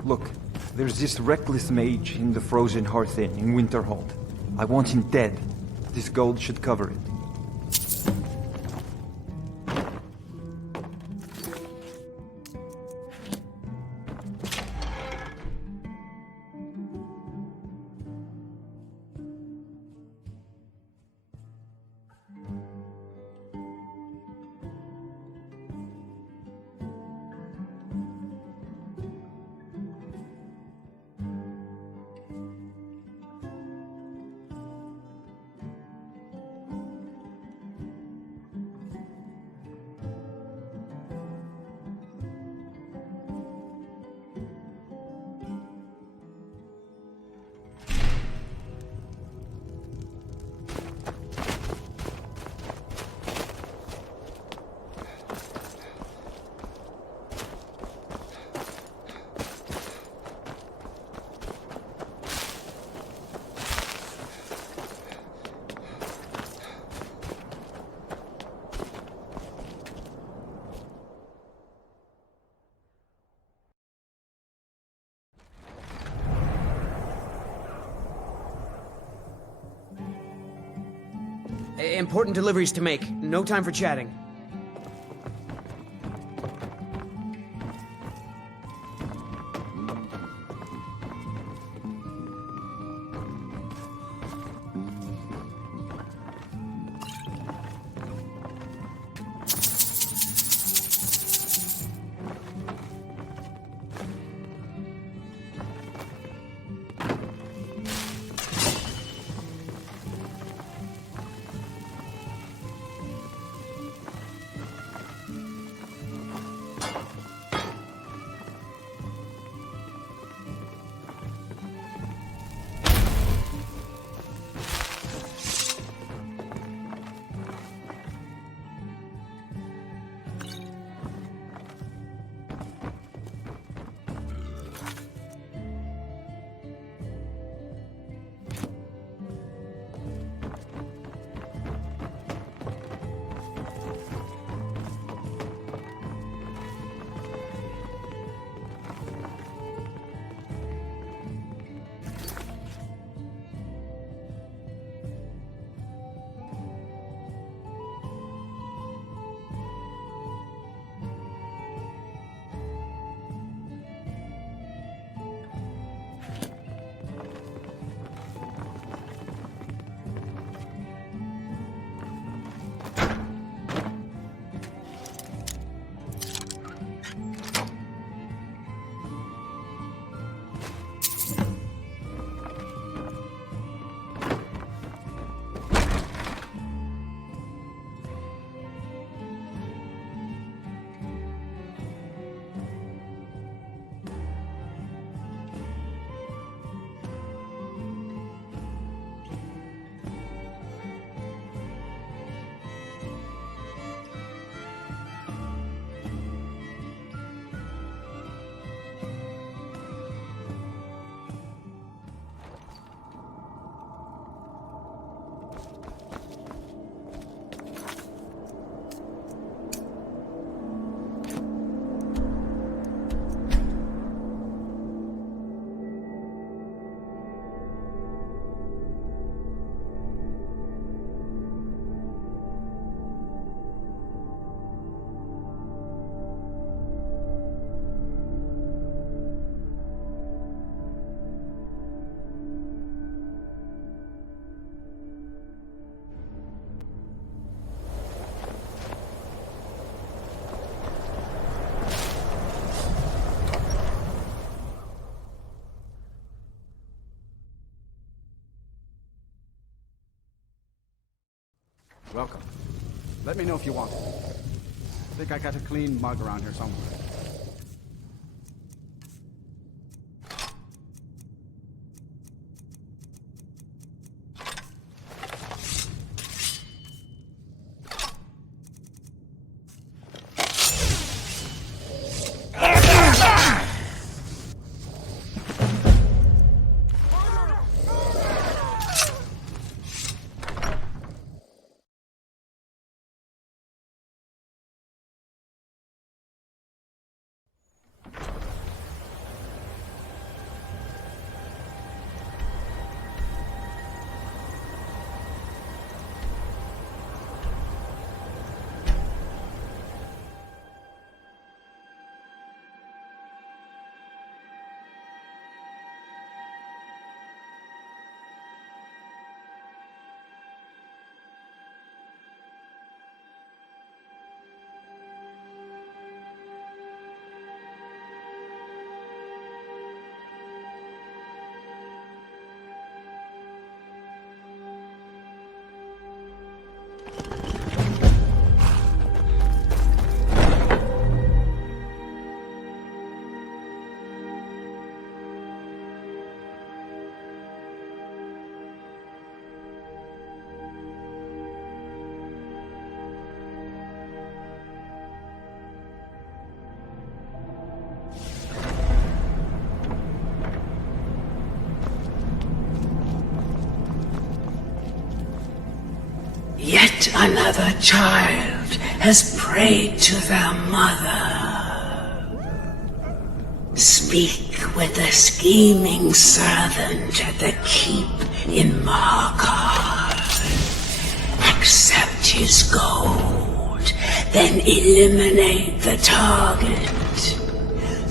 Look, there's this reckless mage in the Frozen Hearth Inn in Winterhold. I want him dead. This gold should cover it. Important deliveries to make. No time for chatting. Welcome. Let me know if you want it. I think I got a clean mug around here somewhere. Yet another child has prayed to their mother. Speak with the scheming servant at the keep in Markar. Accept his gold, then eliminate the target.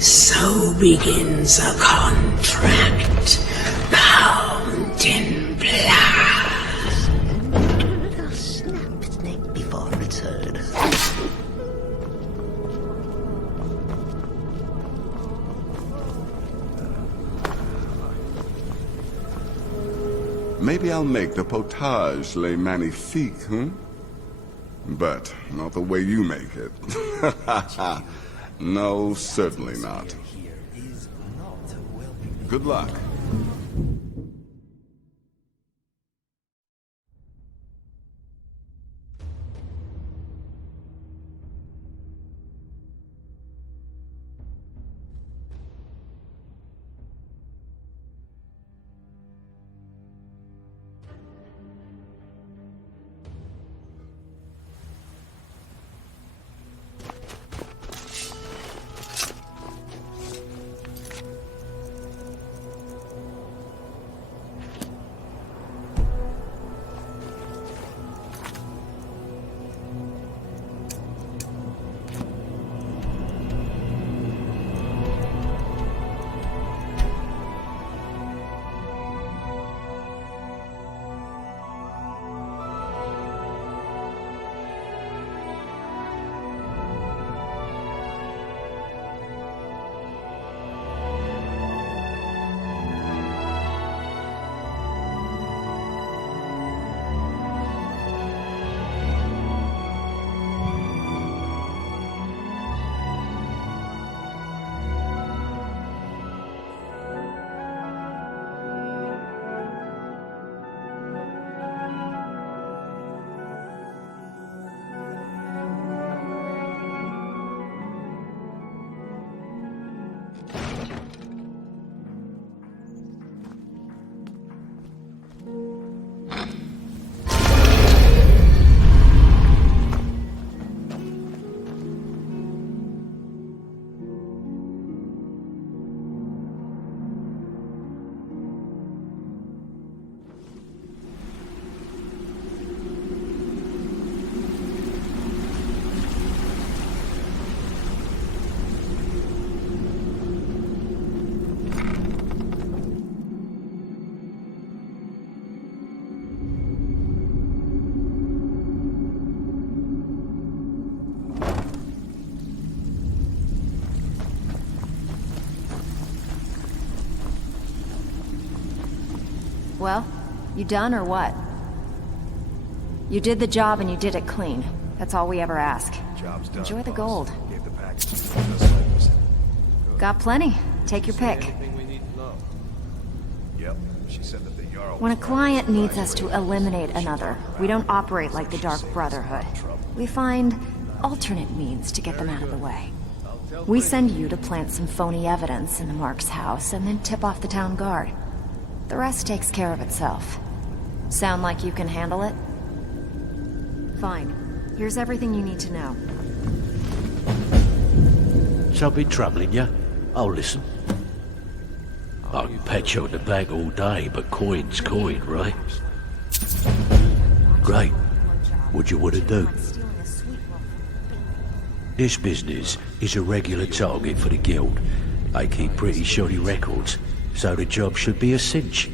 So begins a contract bound in blood. I'll snap its neck before it's heard. Maybe I'll make the potage les magnifiques, But not the way you make it. No, certainly not. Good luck. Well, you done or what? You did the job and you did it clean. That's all we ever ask. Job's done, Enjoy the boss. gold. Gave the package to the snipers. Got plenty. Take your pick. Anything we need to know? Yep. She said that the Jarl When a was client needs us to eliminate another, we don't operate like the Dark Brotherhood. We find alternate means to get them out of the way. We send you to plant some phony evidence in the Mark's house and then tip off the town guard. The rest takes care of itself. Sound like you can handle it? Fine. Here's everything you need to know. Something troubling you? I'll listen. I can pat you on the back all day, but coin's coin, right? Great. What you want to do? This business is a regular target for the guild. They keep pretty shoddy records, so the job should be a cinch.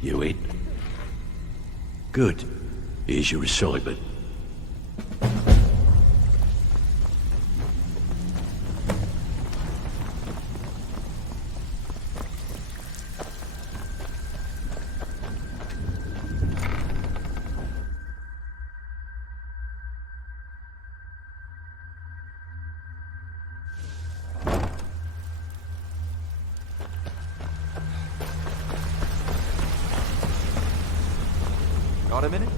You in? Good. Here's your assignment. Got a minute?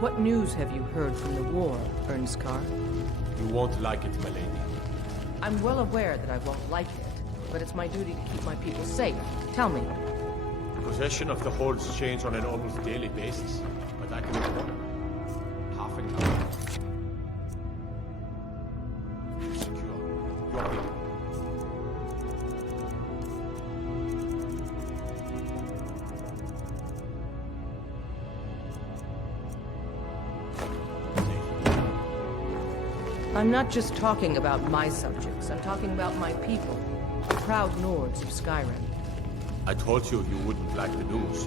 What news have you heard from the war, Ernskar? You won't like it, my lady. I'm well aware that I won't like it, but it's my duty to keep my people safe. Tell me. Possession of the holds change on an almost daily basis, but I can report half and half. Secure your people. I'm not just talking about my subjects. I'm talking about my people, the proud Nords of Skyrim. I told you you wouldn't like the news.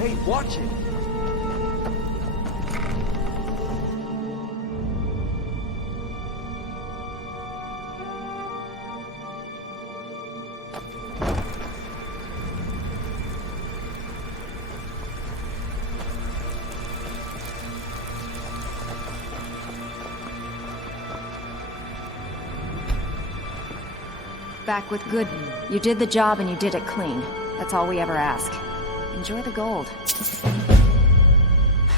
Hey, watch it! Back with good. You did the job and you did it clean. That's all we ever ask. Enjoy the gold.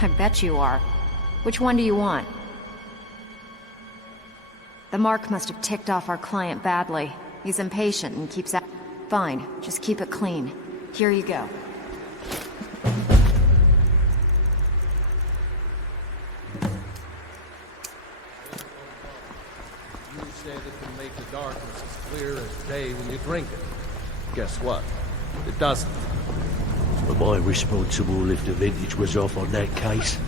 I bet you are. Which one do you want? The mark must have ticked off our client badly. He's impatient and keeps at. Fine, just keep it clean. Here you go. You said it can make the darkness as clear as day when you drink it. Guess what? It doesn't. Am I responsible if the vintage was off on that case?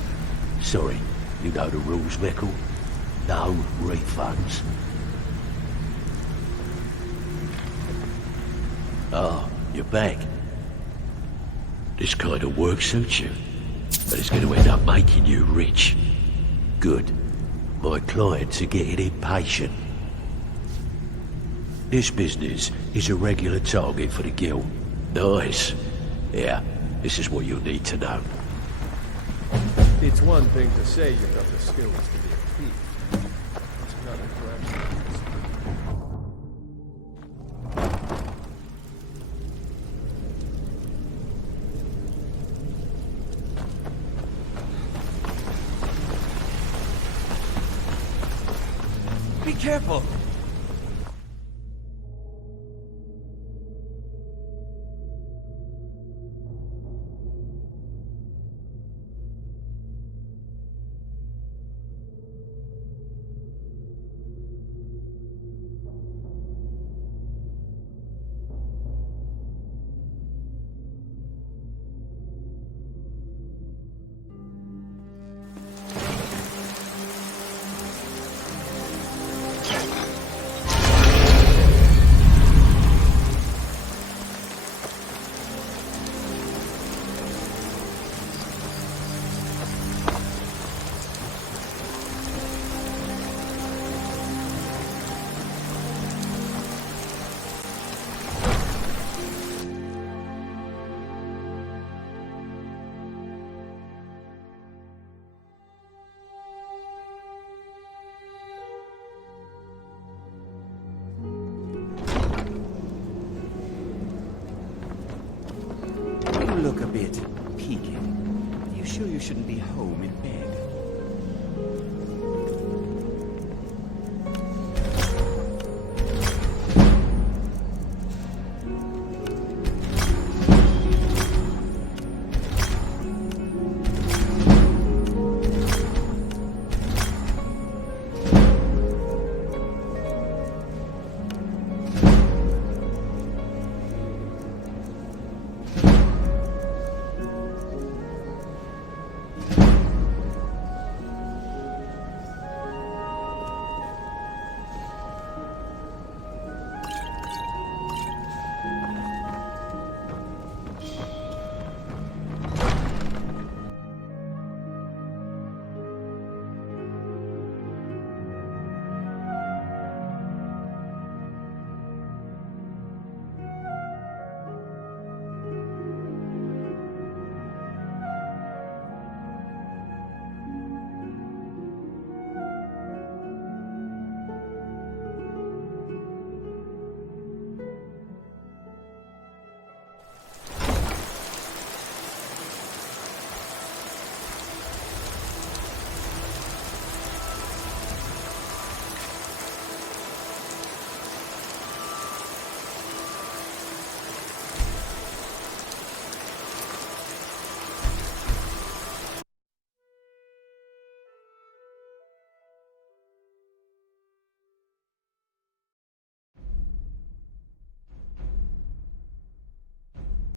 Sorry, you know the rules, Mickle. No refunds. Ah, you're back. This kind of work suits you, but it's going to end up making you rich. Good. My clients are getting impatient. This business is a regular target for the guild. Nice. Yeah, this is what you'll need to know. It's one thing to say you've got the skills to be a thief. another direction. Be careful! You look a bit peaky. You sure you shouldn't be home in bed?